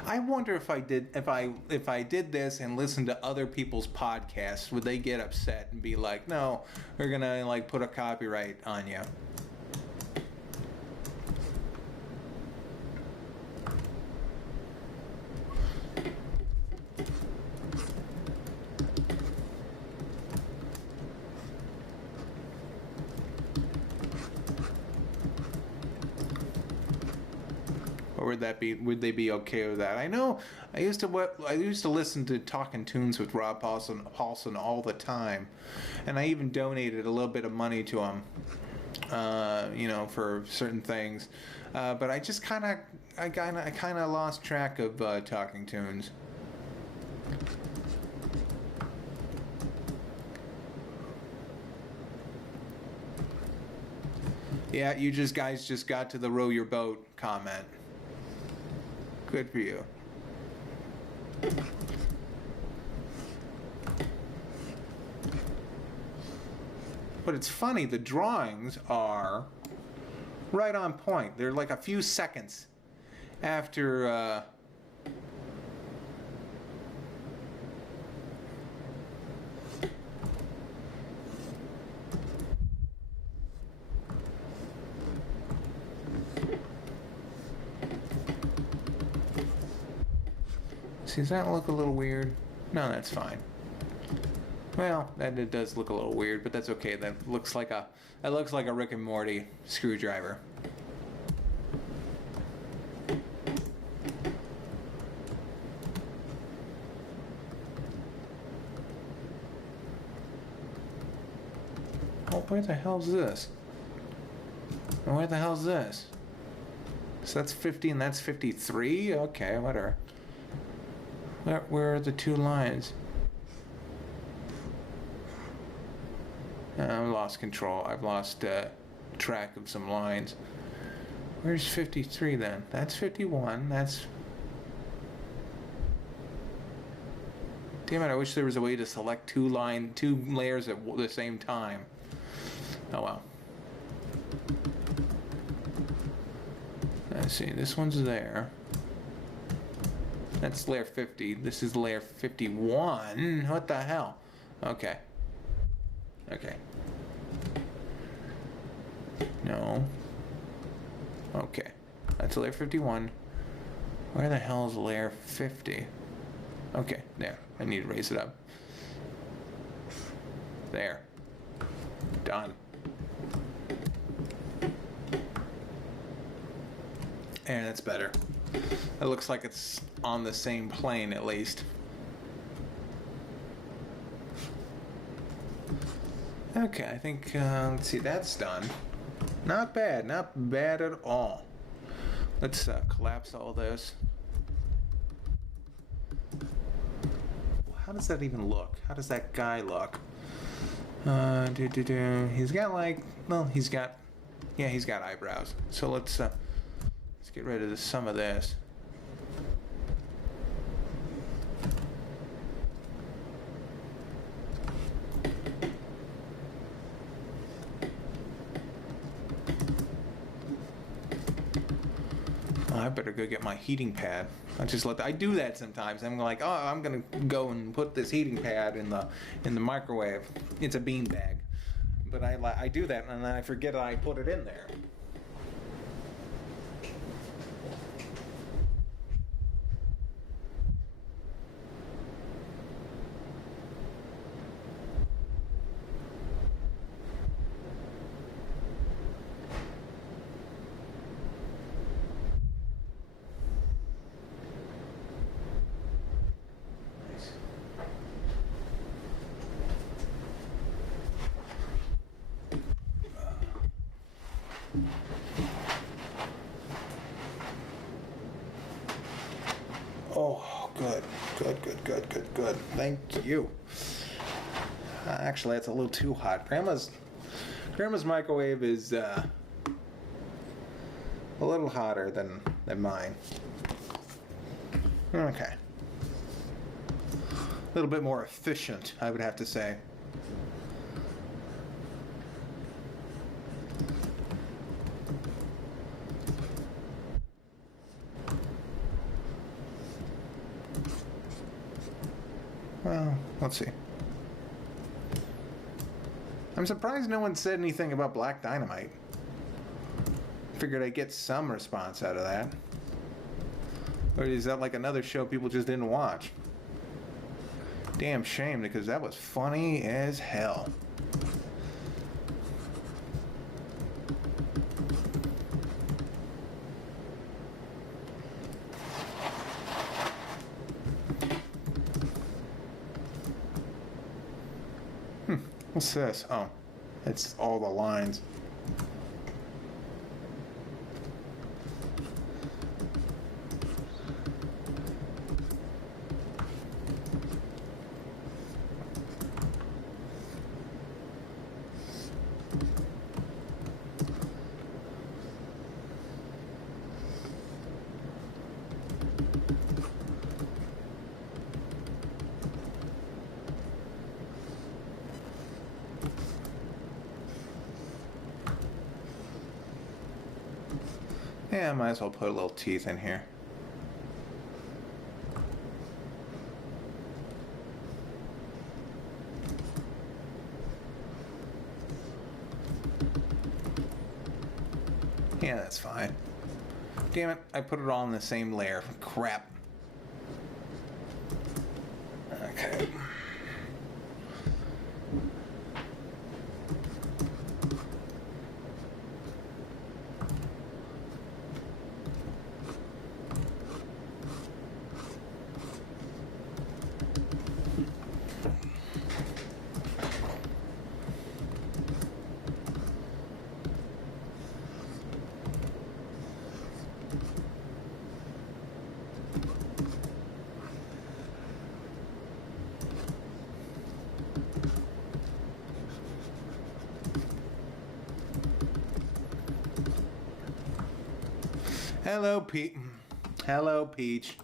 I wonder if I did this and listened to other people's podcasts, would they get upset and be like, "No, we're gonna like put a copyright on you"? Or would they be okay with that? I know I used to listen to Talking Tunes with Rob Paulson all the time, and I even donated a little bit of money to him, you know, for certain things. But I just kind of lost track of Talking Tunes. Yeah, you guys just got to the row your boat comment. Good for you. But it's funny, the drawings are right on point. They're like a few seconds after See, does that look a little weird? No, that's fine. Well, it does look a little weird, but that's okay. That looks like a Rick and Morty screwdriver. Oh, where the hell's this? And where the hell's this? So that's 50 and that's 53? Okay, whatever. Where are the two lines? I've lost control. I've lost track of some lines. Where's 53 then? That's 51. That's... Damn it, I wish there was a way to select two layers at the same time. Oh well. Let's see, this one's there. That's layer 50. This is layer 51. What the hell? Okay. Okay. No. Okay. That's layer 51. Where the hell is layer 50? Okay, there. I need to raise it up. There. Done. And that's better. It looks like it's on the same plane at least. Okay, I think, let's see, that's done. Not bad, not bad at all. Let's collapse all this. How does that even look? How does that guy look? He's got like, well, he's got eyebrows. So let's get rid of some of this. Oh, I better go get my heating pad. I do that sometimes. I'm like, oh, I'm gonna go and put this heating pad in the microwave. It's a bean bag, but I do that and then I forget I put it in there. Oh, good. Thank you. Actually, that's a little too hot. Grandma's microwave is a little hotter than mine. Okay. A little bit more efficient, I would have to say. Well, let's see. I'm surprised no one said anything about Black Dynamite. Figured I'd get some response out of that. Or is that like another show people just didn't watch? Damn shame, because that was funny as hell. What's this? Oh, it's all the lines. Yeah, I might as well put a little teeth in here. Yeah, that's fine. Damn it, I put it all in the same layer. Crap. Okay. Hello, Pete. Hello, Peach.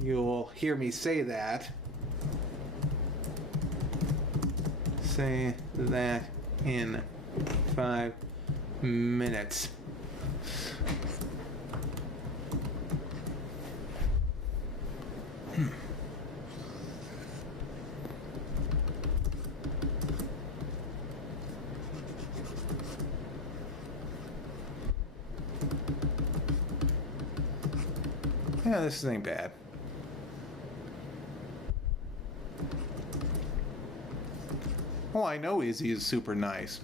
You'll hear me say that. Say that in 5 minutes. Yeah, this ain't bad. All I know is he is super nice.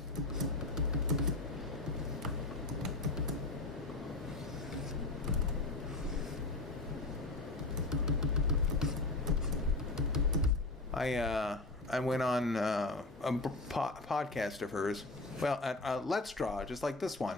I went on a podcast of hers. Well, Let's Draw, just like this one.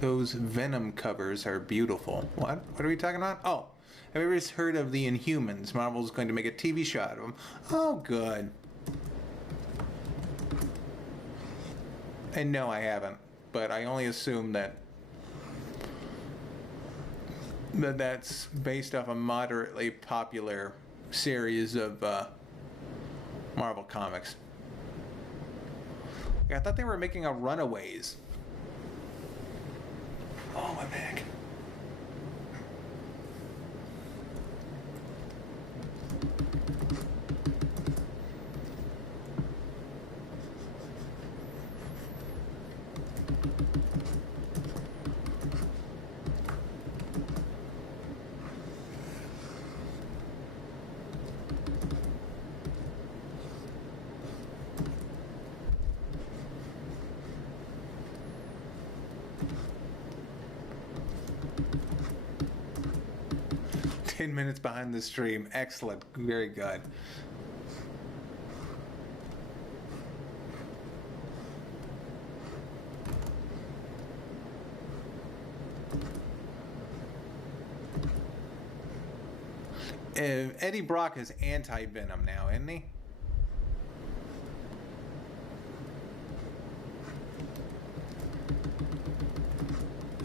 Those Venom covers are beautiful. What? What are we talking about? Oh, have you ever heard of the Inhumans? Marvel's going to make a TV show out of them. Oh, good. And no, I haven't. But I only assume that's based off a moderately popular series of Marvel comics. I thought they were making a Runaways. Oh, my back. Minutes behind the stream. Excellent. Very good. Eddie Brock is anti-Venom now, isn't he?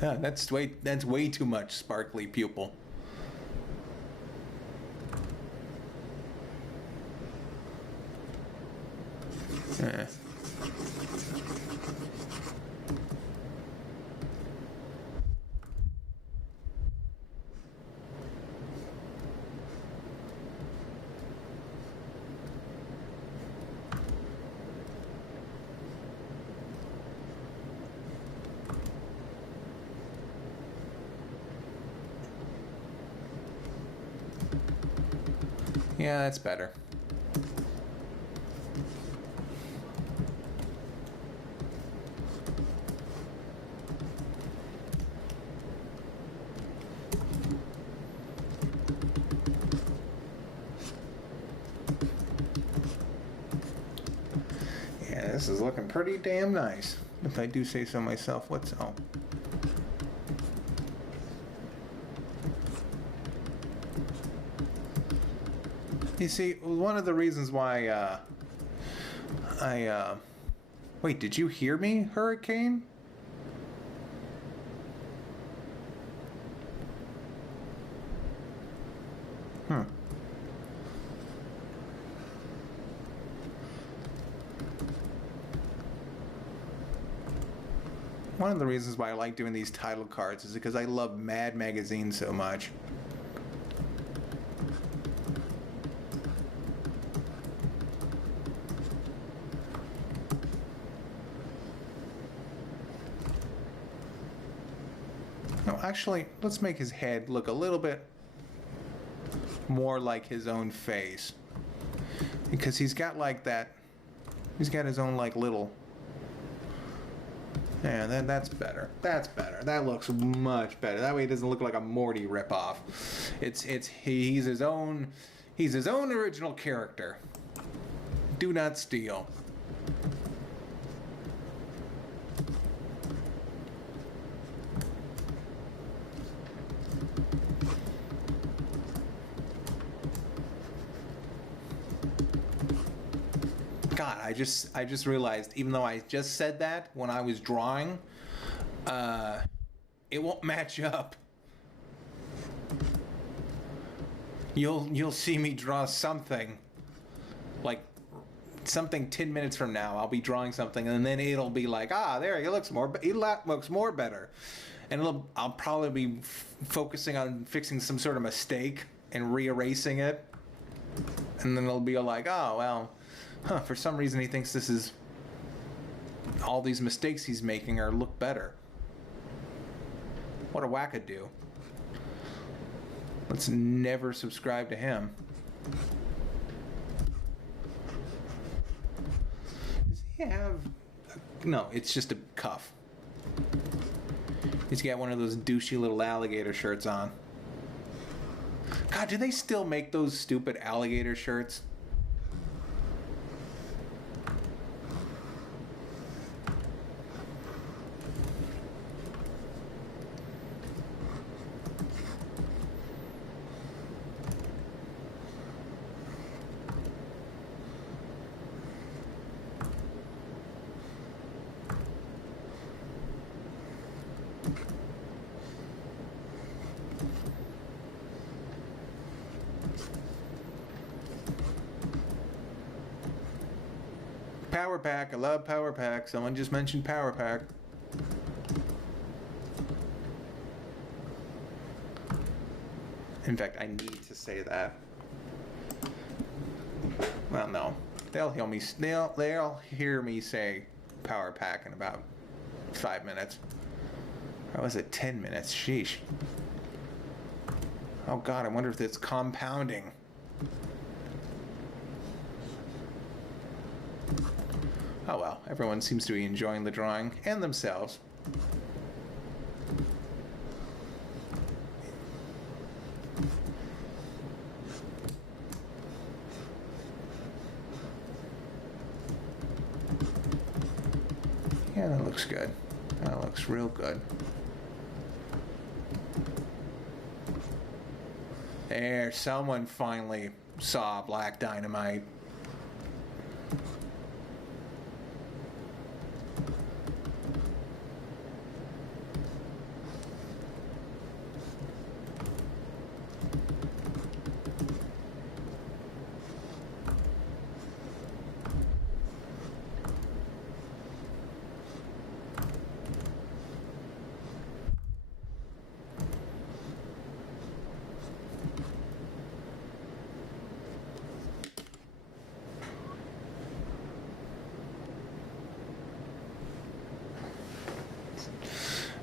Yeah, that's way too much sparkly pupil. Yeah. Yeah, that's better. Yeah, this is looking pretty damn nice, if I do say so myself. What's oh? You see, one of the reasons why wait, did you hear me, Hurricane? One of the reasons why I like doing these title cards is because I love Mad Magazine so much. Actually, let's make his head look a little bit more like his own face. Because he's got like that, he's got his own like little, yeah, that's better. That's better. That looks much better. That way he doesn't look like a Morty ripoff. He's his own original character. Do not steal. God, I just realized, even though I just said that when I was drawing, it won't match up. You'll see me draw something, like something 10 minutes from now. I'll be drawing something, and then it'll be like, there, it looks more better, and I'll probably be focusing on fixing some sort of mistake and re-erasing it, and then it'll be like, oh well. For some reason he thinks this is, all these mistakes he's making are look better. What a wackadoo. Let's never subscribe to him. Does he have... No, it's just a cuff. He's got one of those douchey little alligator shirts on. God, do they still make those stupid alligator shirts? Power Pack. I love Power Pack. Someone just mentioned Power Pack. In fact, I need to say that. Well, no. They'll hear me say Power Pack in about 5 minutes. Or was it 10 minutes? Sheesh. Oh God, I wonder if it's compounding. Oh well, everyone seems to be enjoying the drawing, and themselves. Yeah, that looks good. That looks real good. There, someone finally saw Black Dynamite.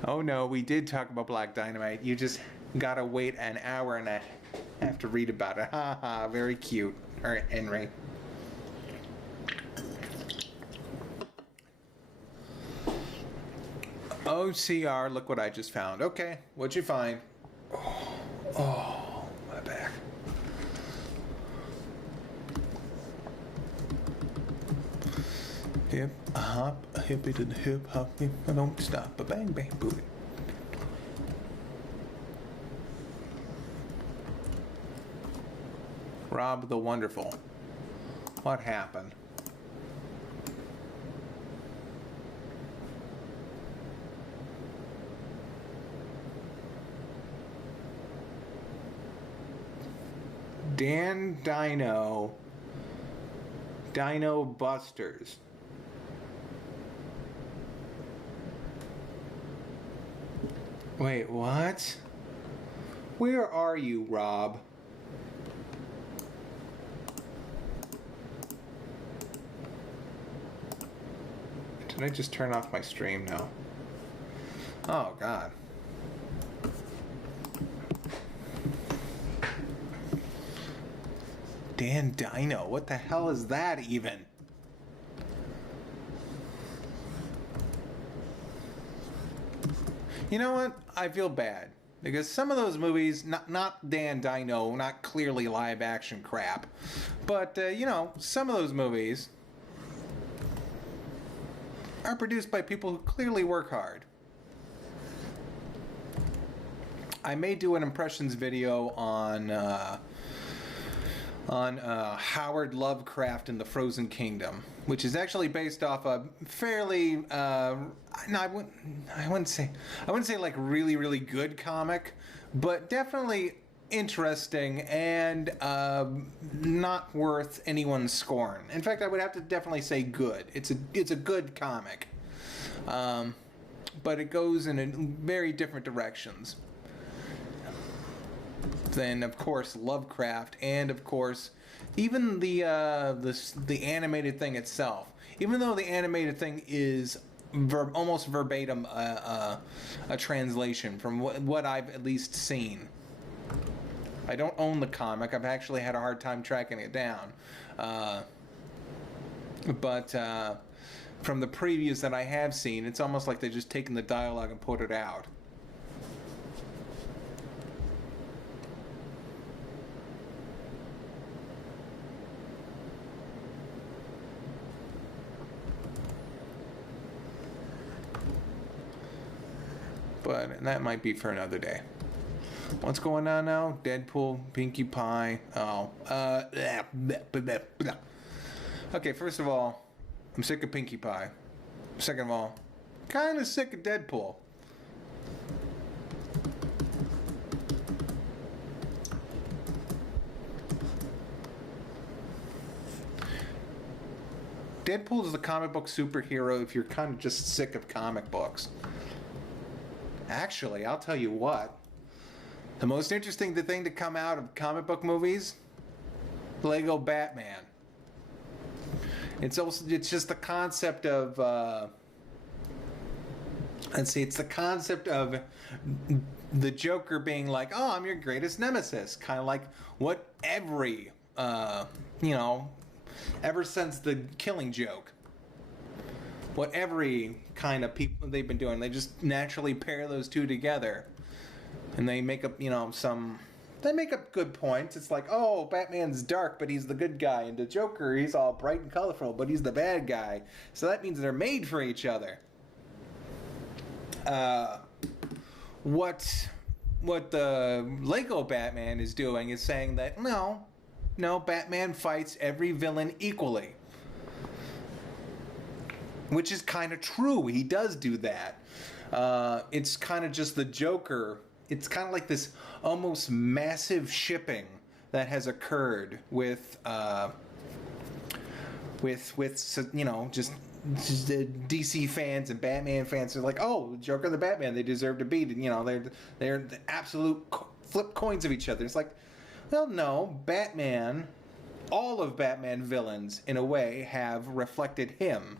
Oh no, we did talk about Black Dynamite. You just gotta wait an hour and a half to read about it. Ha ha, very cute. Alright, Henry. OCR, look what I just found. Okay, what'd you find? Oh, my back. Hip hop, hippie to the hip hop, hip, I don't stop, a bang bang booty. Rob the Wonderful. What happened? Dan Dino Busters. Wait, what? Where are you, Rob? Did I just turn off my stream now? Oh, God. Dan Dino. What the hell is that even? You know what? I feel bad. Because some of those movies, not Dan Dino, not clearly live action crap, but, some of those movies are produced by people who clearly work hard. I may do an impressions video on Howard Lovecraft and the Frozen Kingdom, which is actually based off a fairly I wouldn't say like really really good comic, but definitely interesting and not worth anyone's scorn. In fact, I would have to definitely say good. It's a good comic, but it goes in very different directions than, of course, Lovecraft, and of course, even the animated thing itself. Even though the animated thing is almost verbatim a translation from what I've at least seen. I don't own the comic. I've actually had a hard time tracking it down. But from the previews that I have seen, it's almost like they're just taking the dialogue and put it out. But that might be for another day. What's going on now? Deadpool, Pinkie Pie. Oh. Okay, first of all, I'm sick of Pinkie Pie. Second of all, kind of sick of Deadpool. Deadpool is the comic book superhero if you're kind of just sick of comic books. Actually, I'll tell you what. The most interesting thing to come out of comic book movies, Lego Batman. It's just the concept of it's the concept of the Joker being like, "Oh, I'm your greatest nemesis," kind of like what every ever since the Killing Joke. What every kind of people they've been doing, they just naturally pair those two together, and they make up, they make up good points. It's like, oh, Batman's dark, but he's the good guy, and the Joker, he's all bright and colorful, but he's the bad guy. So that means they're made for each other. What the Lego Batman is doing is saying that no, Batman fights every villain equally. Which is kind of true. He does do that. It's kind of just the Joker. It's kind of like this almost massive shipping that has occurred with just the DC fans and Batman fans are like, oh, Joker and the Batman, they deserve to be. They're the absolute flip coins of each other. It's like, well, no, Batman, all of Batman villains in a way have reflected him.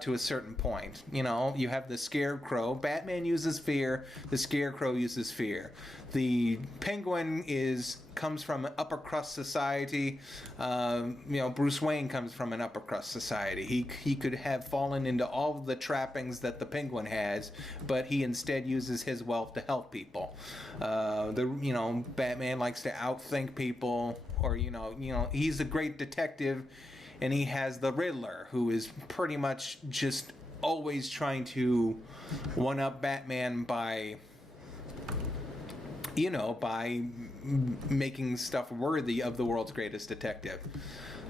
To a certain point. You have the Scarecrow. Batman uses fear. The Scarecrow uses fear. The Penguin comes from an upper crust society. Bruce Wayne comes from an upper crust society. He could have fallen into all of the trappings that the Penguin has, but he instead uses his wealth to help people. Batman likes to outthink people, or he's a great detective. And he has the Riddler, who is pretty much just always trying to one-up Batman by making stuff worthy of the world's greatest detective.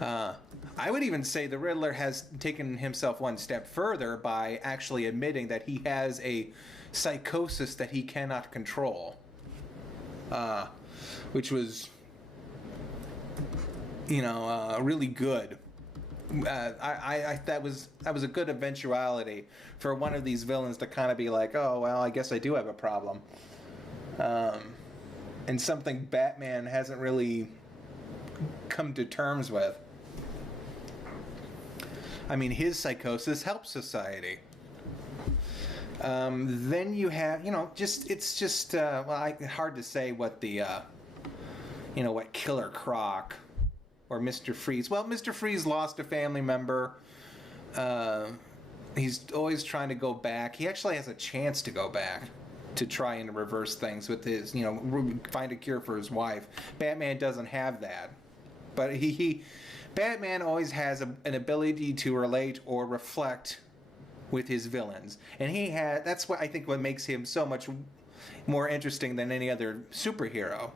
I would even say the Riddler has taken himself one step further by actually admitting that he has a psychosis that he cannot control, which was, really good. That was a good eventuality for one of these villains to kind of be like, oh well, I guess I do have a problem, and something Batman hasn't really come to terms with. I mean, his psychosis helps society. Then you have, hard to say what the, what Killer Croc or Mr. Freeze. Well, Mr. Freeze lost a family member. He's always trying to go back. He actually has a chance to go back to try and reverse things with his, find a cure for his wife. Batman doesn't have that. But Batman always has an ability to relate or reflect with his villains. And that's what I think what makes him so much more interesting than any other superhero.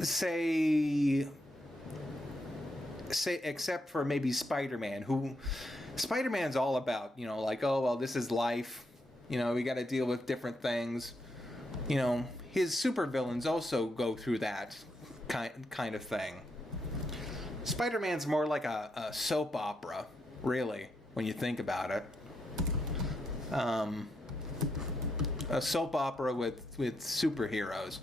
Say except for maybe Spider-Man, who Spider-Man's all about, oh, well, this is life. We got to deal with different things. His supervillains also go through that kind of thing. Spider-Man's more like a soap opera, really, when you think about it. A soap opera with superheroes.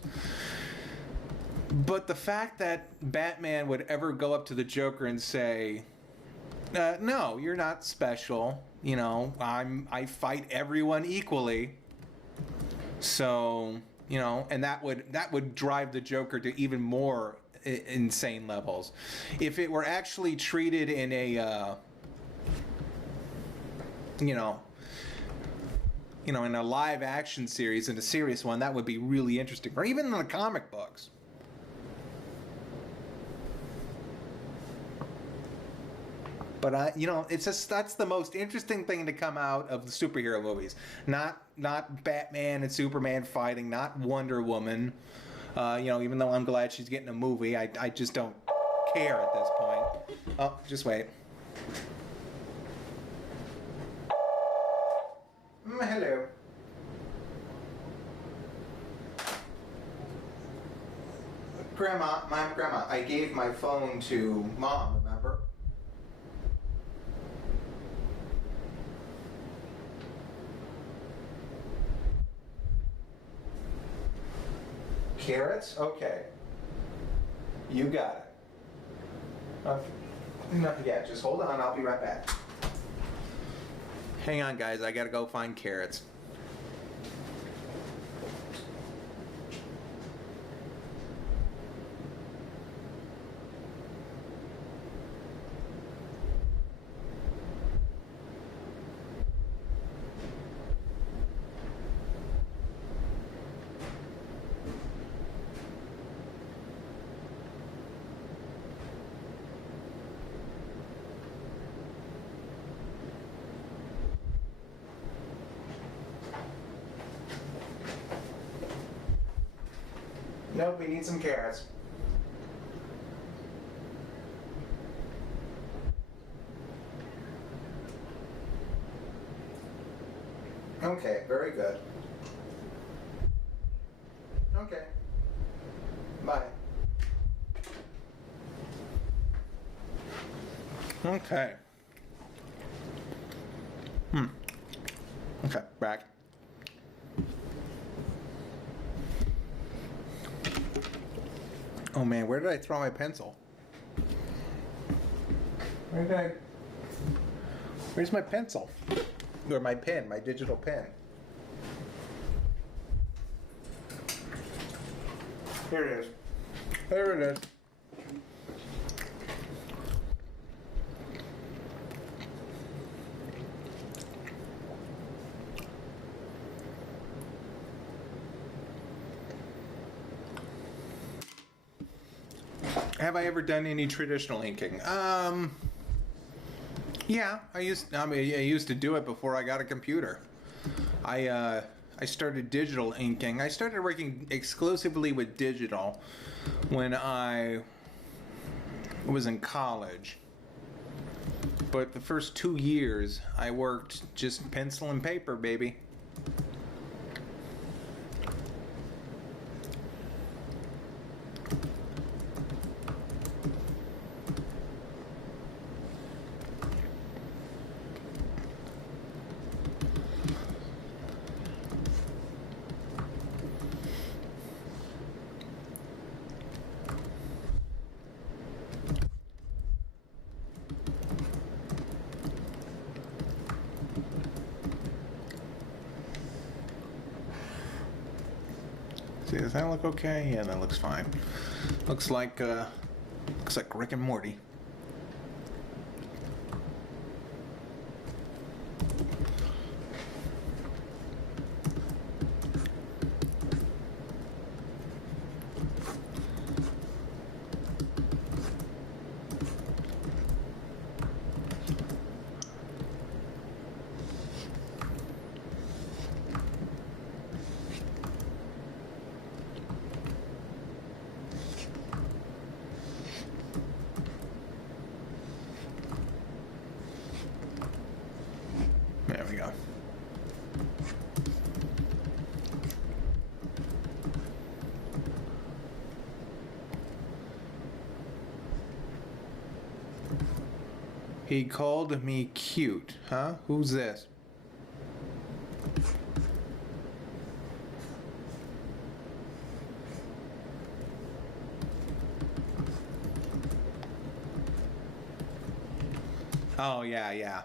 But the fact that Batman would ever go up to the Joker and say, no, you're not special. I fight everyone equally. So, and that would drive the Joker to even more insane levels. If it were actually treated in a, in a live action series, in a serious one, that would be really interesting. Or even in the comic books. But it's just that's the most interesting thing to come out of the superhero movies. Not Batman and Superman fighting, not Wonder Woman. Even though I'm glad she's getting a movie, I just don't care at this point. Oh, just wait. Hello. Grandma, I gave my phone to Mom, remember? Carrots? Okay. You got it. No, yeah, just hold on. I'll be right back. Hang on, guys. I gotta go find carrots. Nope, we need some carrots. Okay, very good. Okay. Bye. Okay. Okay, back. Oh man, where did I throw my pencil? Where's my pencil? Or my pen, my digital pen? Here it is. There it is. Have I ever done any traditional inking? Yeah, I used to do it before I got a computer. I started digital inking. I started working exclusively with digital when I was in college. But the first 2 years, I worked just pencil and paper, baby. See, does that look okay? Yeah, that looks fine. Looks like Looks like Rick and Morty. There we go. He called me cute, huh? Who's this? Oh, yeah.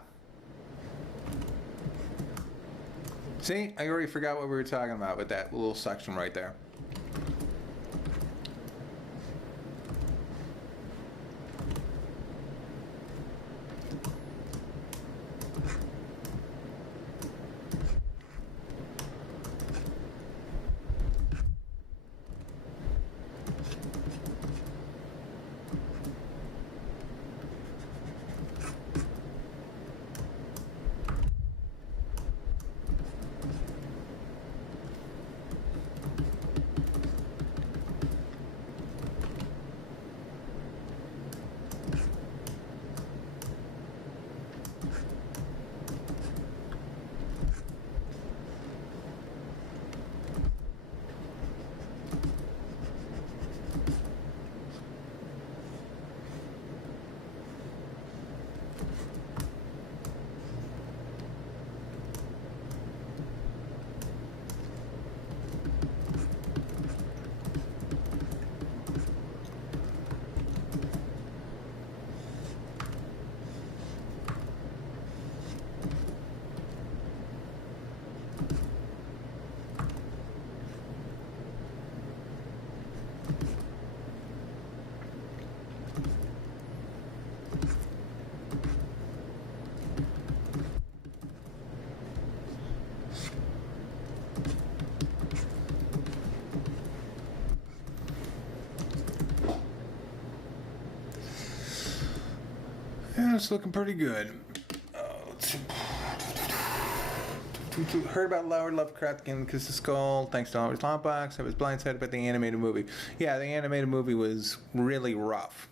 See, I already forgot what we were talking about with that little section right there. Yeah, it's looking pretty good. Let's see. Heard about Lovecraft Game Kiss the Skull. Thanks to Oliver's Lockbox. I was blindsided by the animated movie. Yeah, the animated movie was really rough.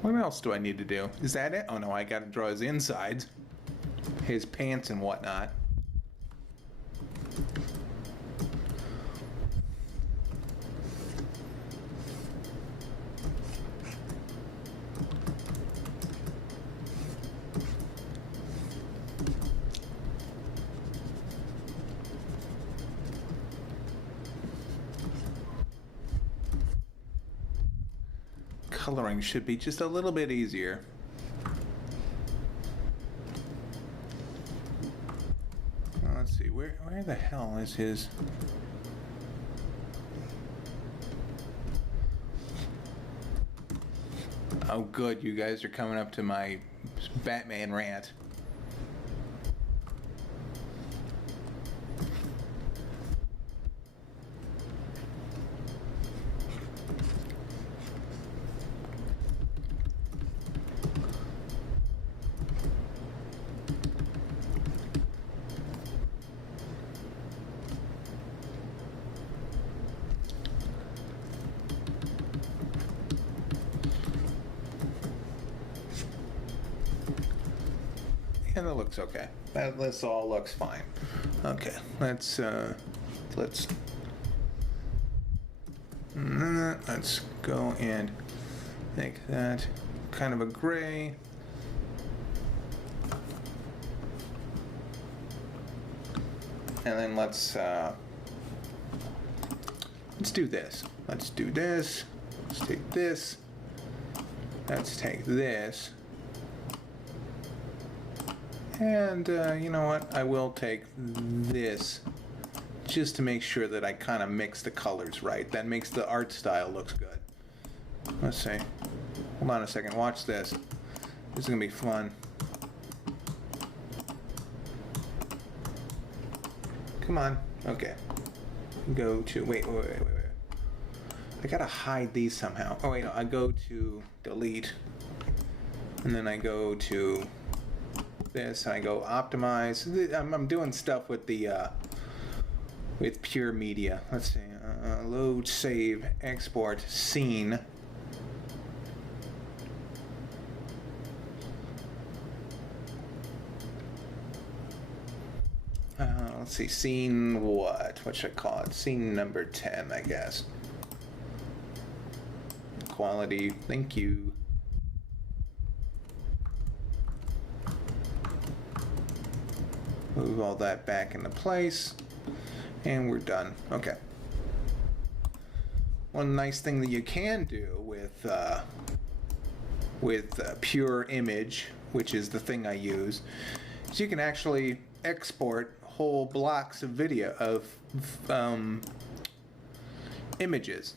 What else do I need to do? Is that it? Oh no, I gotta draw his insides. His pants and whatnot. Coloring should be just a little bit easier. Oh, let's see, where the hell is his... Oh good, you guys are coming up to my Batman rant. And it looks okay. This all looks fine. Okay, let's go and make that kind of a gray. And then let's do this. Let's do this. Let's take this. Let's take this. And you know what? I will take this just to make sure that I kind of mix the colors right. That makes the art style looks good. Let's see. Hold on a second. Watch this. This is going to be fun. Come on. Okay. Go to... Wait. I gotta hide these somehow. Oh, wait. No, I go to delete. And then I go to this. And I go optimize. I'm doing stuff with the... with pure media. Let's see. Load, save, export, scene. Let's see, scene what? What should I call it? Scene number 10, I guess. Quality, thank you. Move all that back into place. And we're done. Okay. One nice thing that you can do with pure image, which is the thing I use, is you can actually export whole blocks of video of images.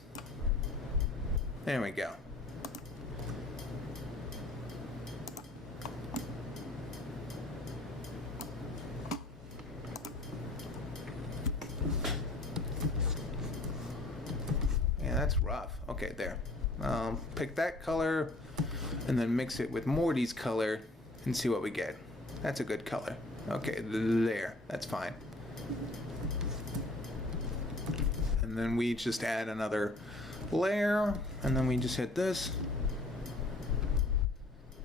There we go. Yeah, that's rough. Okay, there. Pick that color and then mix it with Morty's color and see what we get. That's a good color. Okay, there. That's fine. And then we just add another layer, and then we just hit this.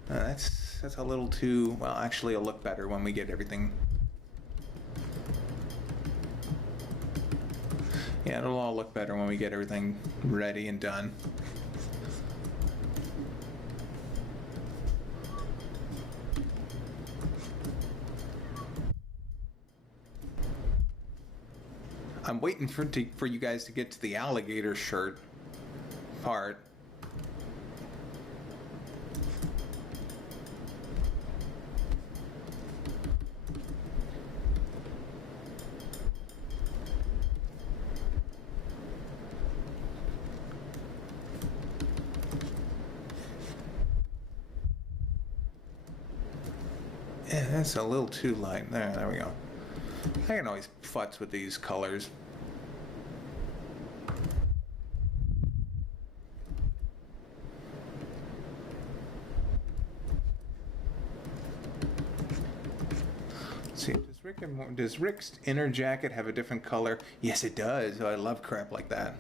That's a little too... Well, actually, it'll look better when we get everything... Yeah, it'll all look better when we get everything ready and done. I'm waiting for you guys to get to the alligator shirt part. Yeah, that's a little too light. There we go. I can always futz with these colors. Let's see, does Rick's inner jacket have a different color? Yes, it does. Oh, I love crap like that.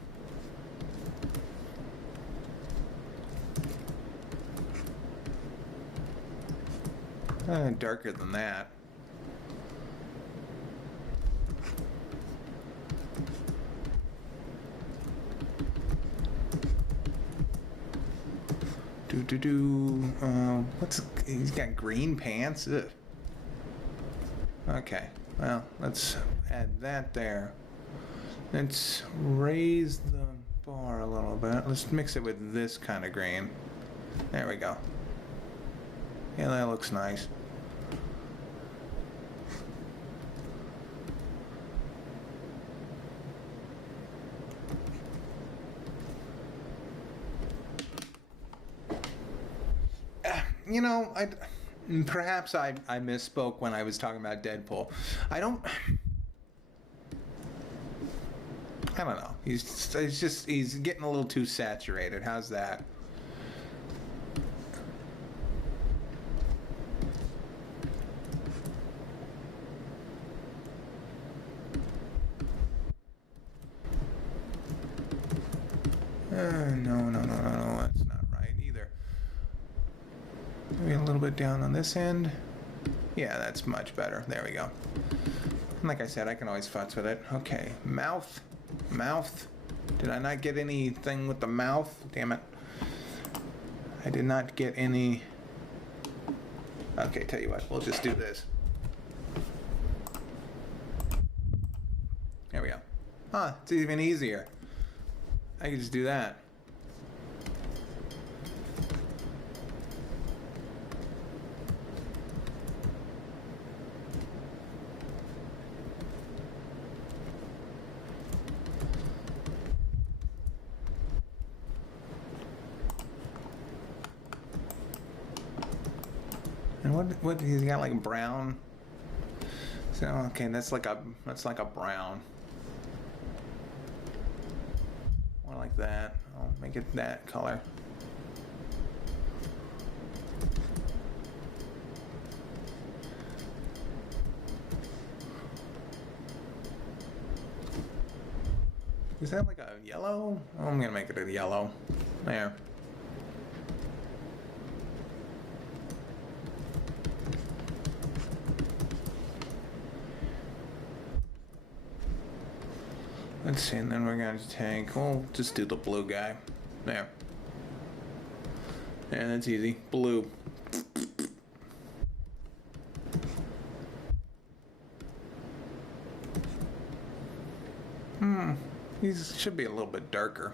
Darker than that. He's got green pants? Ugh. Okay, well, let's add that there. Let's raise the bar a little bit. Let's mix it with this kind of green. There we go. Yeah, that looks nice. You know, perhaps I misspoke when I was talking about Deadpool. I don't know. He's getting a little too saturated. How's that? No, that's not right either. Maybe a little bit down on this end. Yeah, that's much better. There we go. And like I said, I can always futz with it. Okay, mouth. Did I not get anything with the mouth? Damn it. I did not get any. Okay, tell you what, we'll just do this. Huh, it's even easier. I can just do that. And what he's got like brown. So okay, that's like a brown. More like that. I'll make it that color. Is that like a yellow? Oh, I'm gonna make it a yellow. There. Let's see, and then we're going to take, we'll just do the blue guy. There. Yeah, that's easy. Blue. He should be a little bit darker.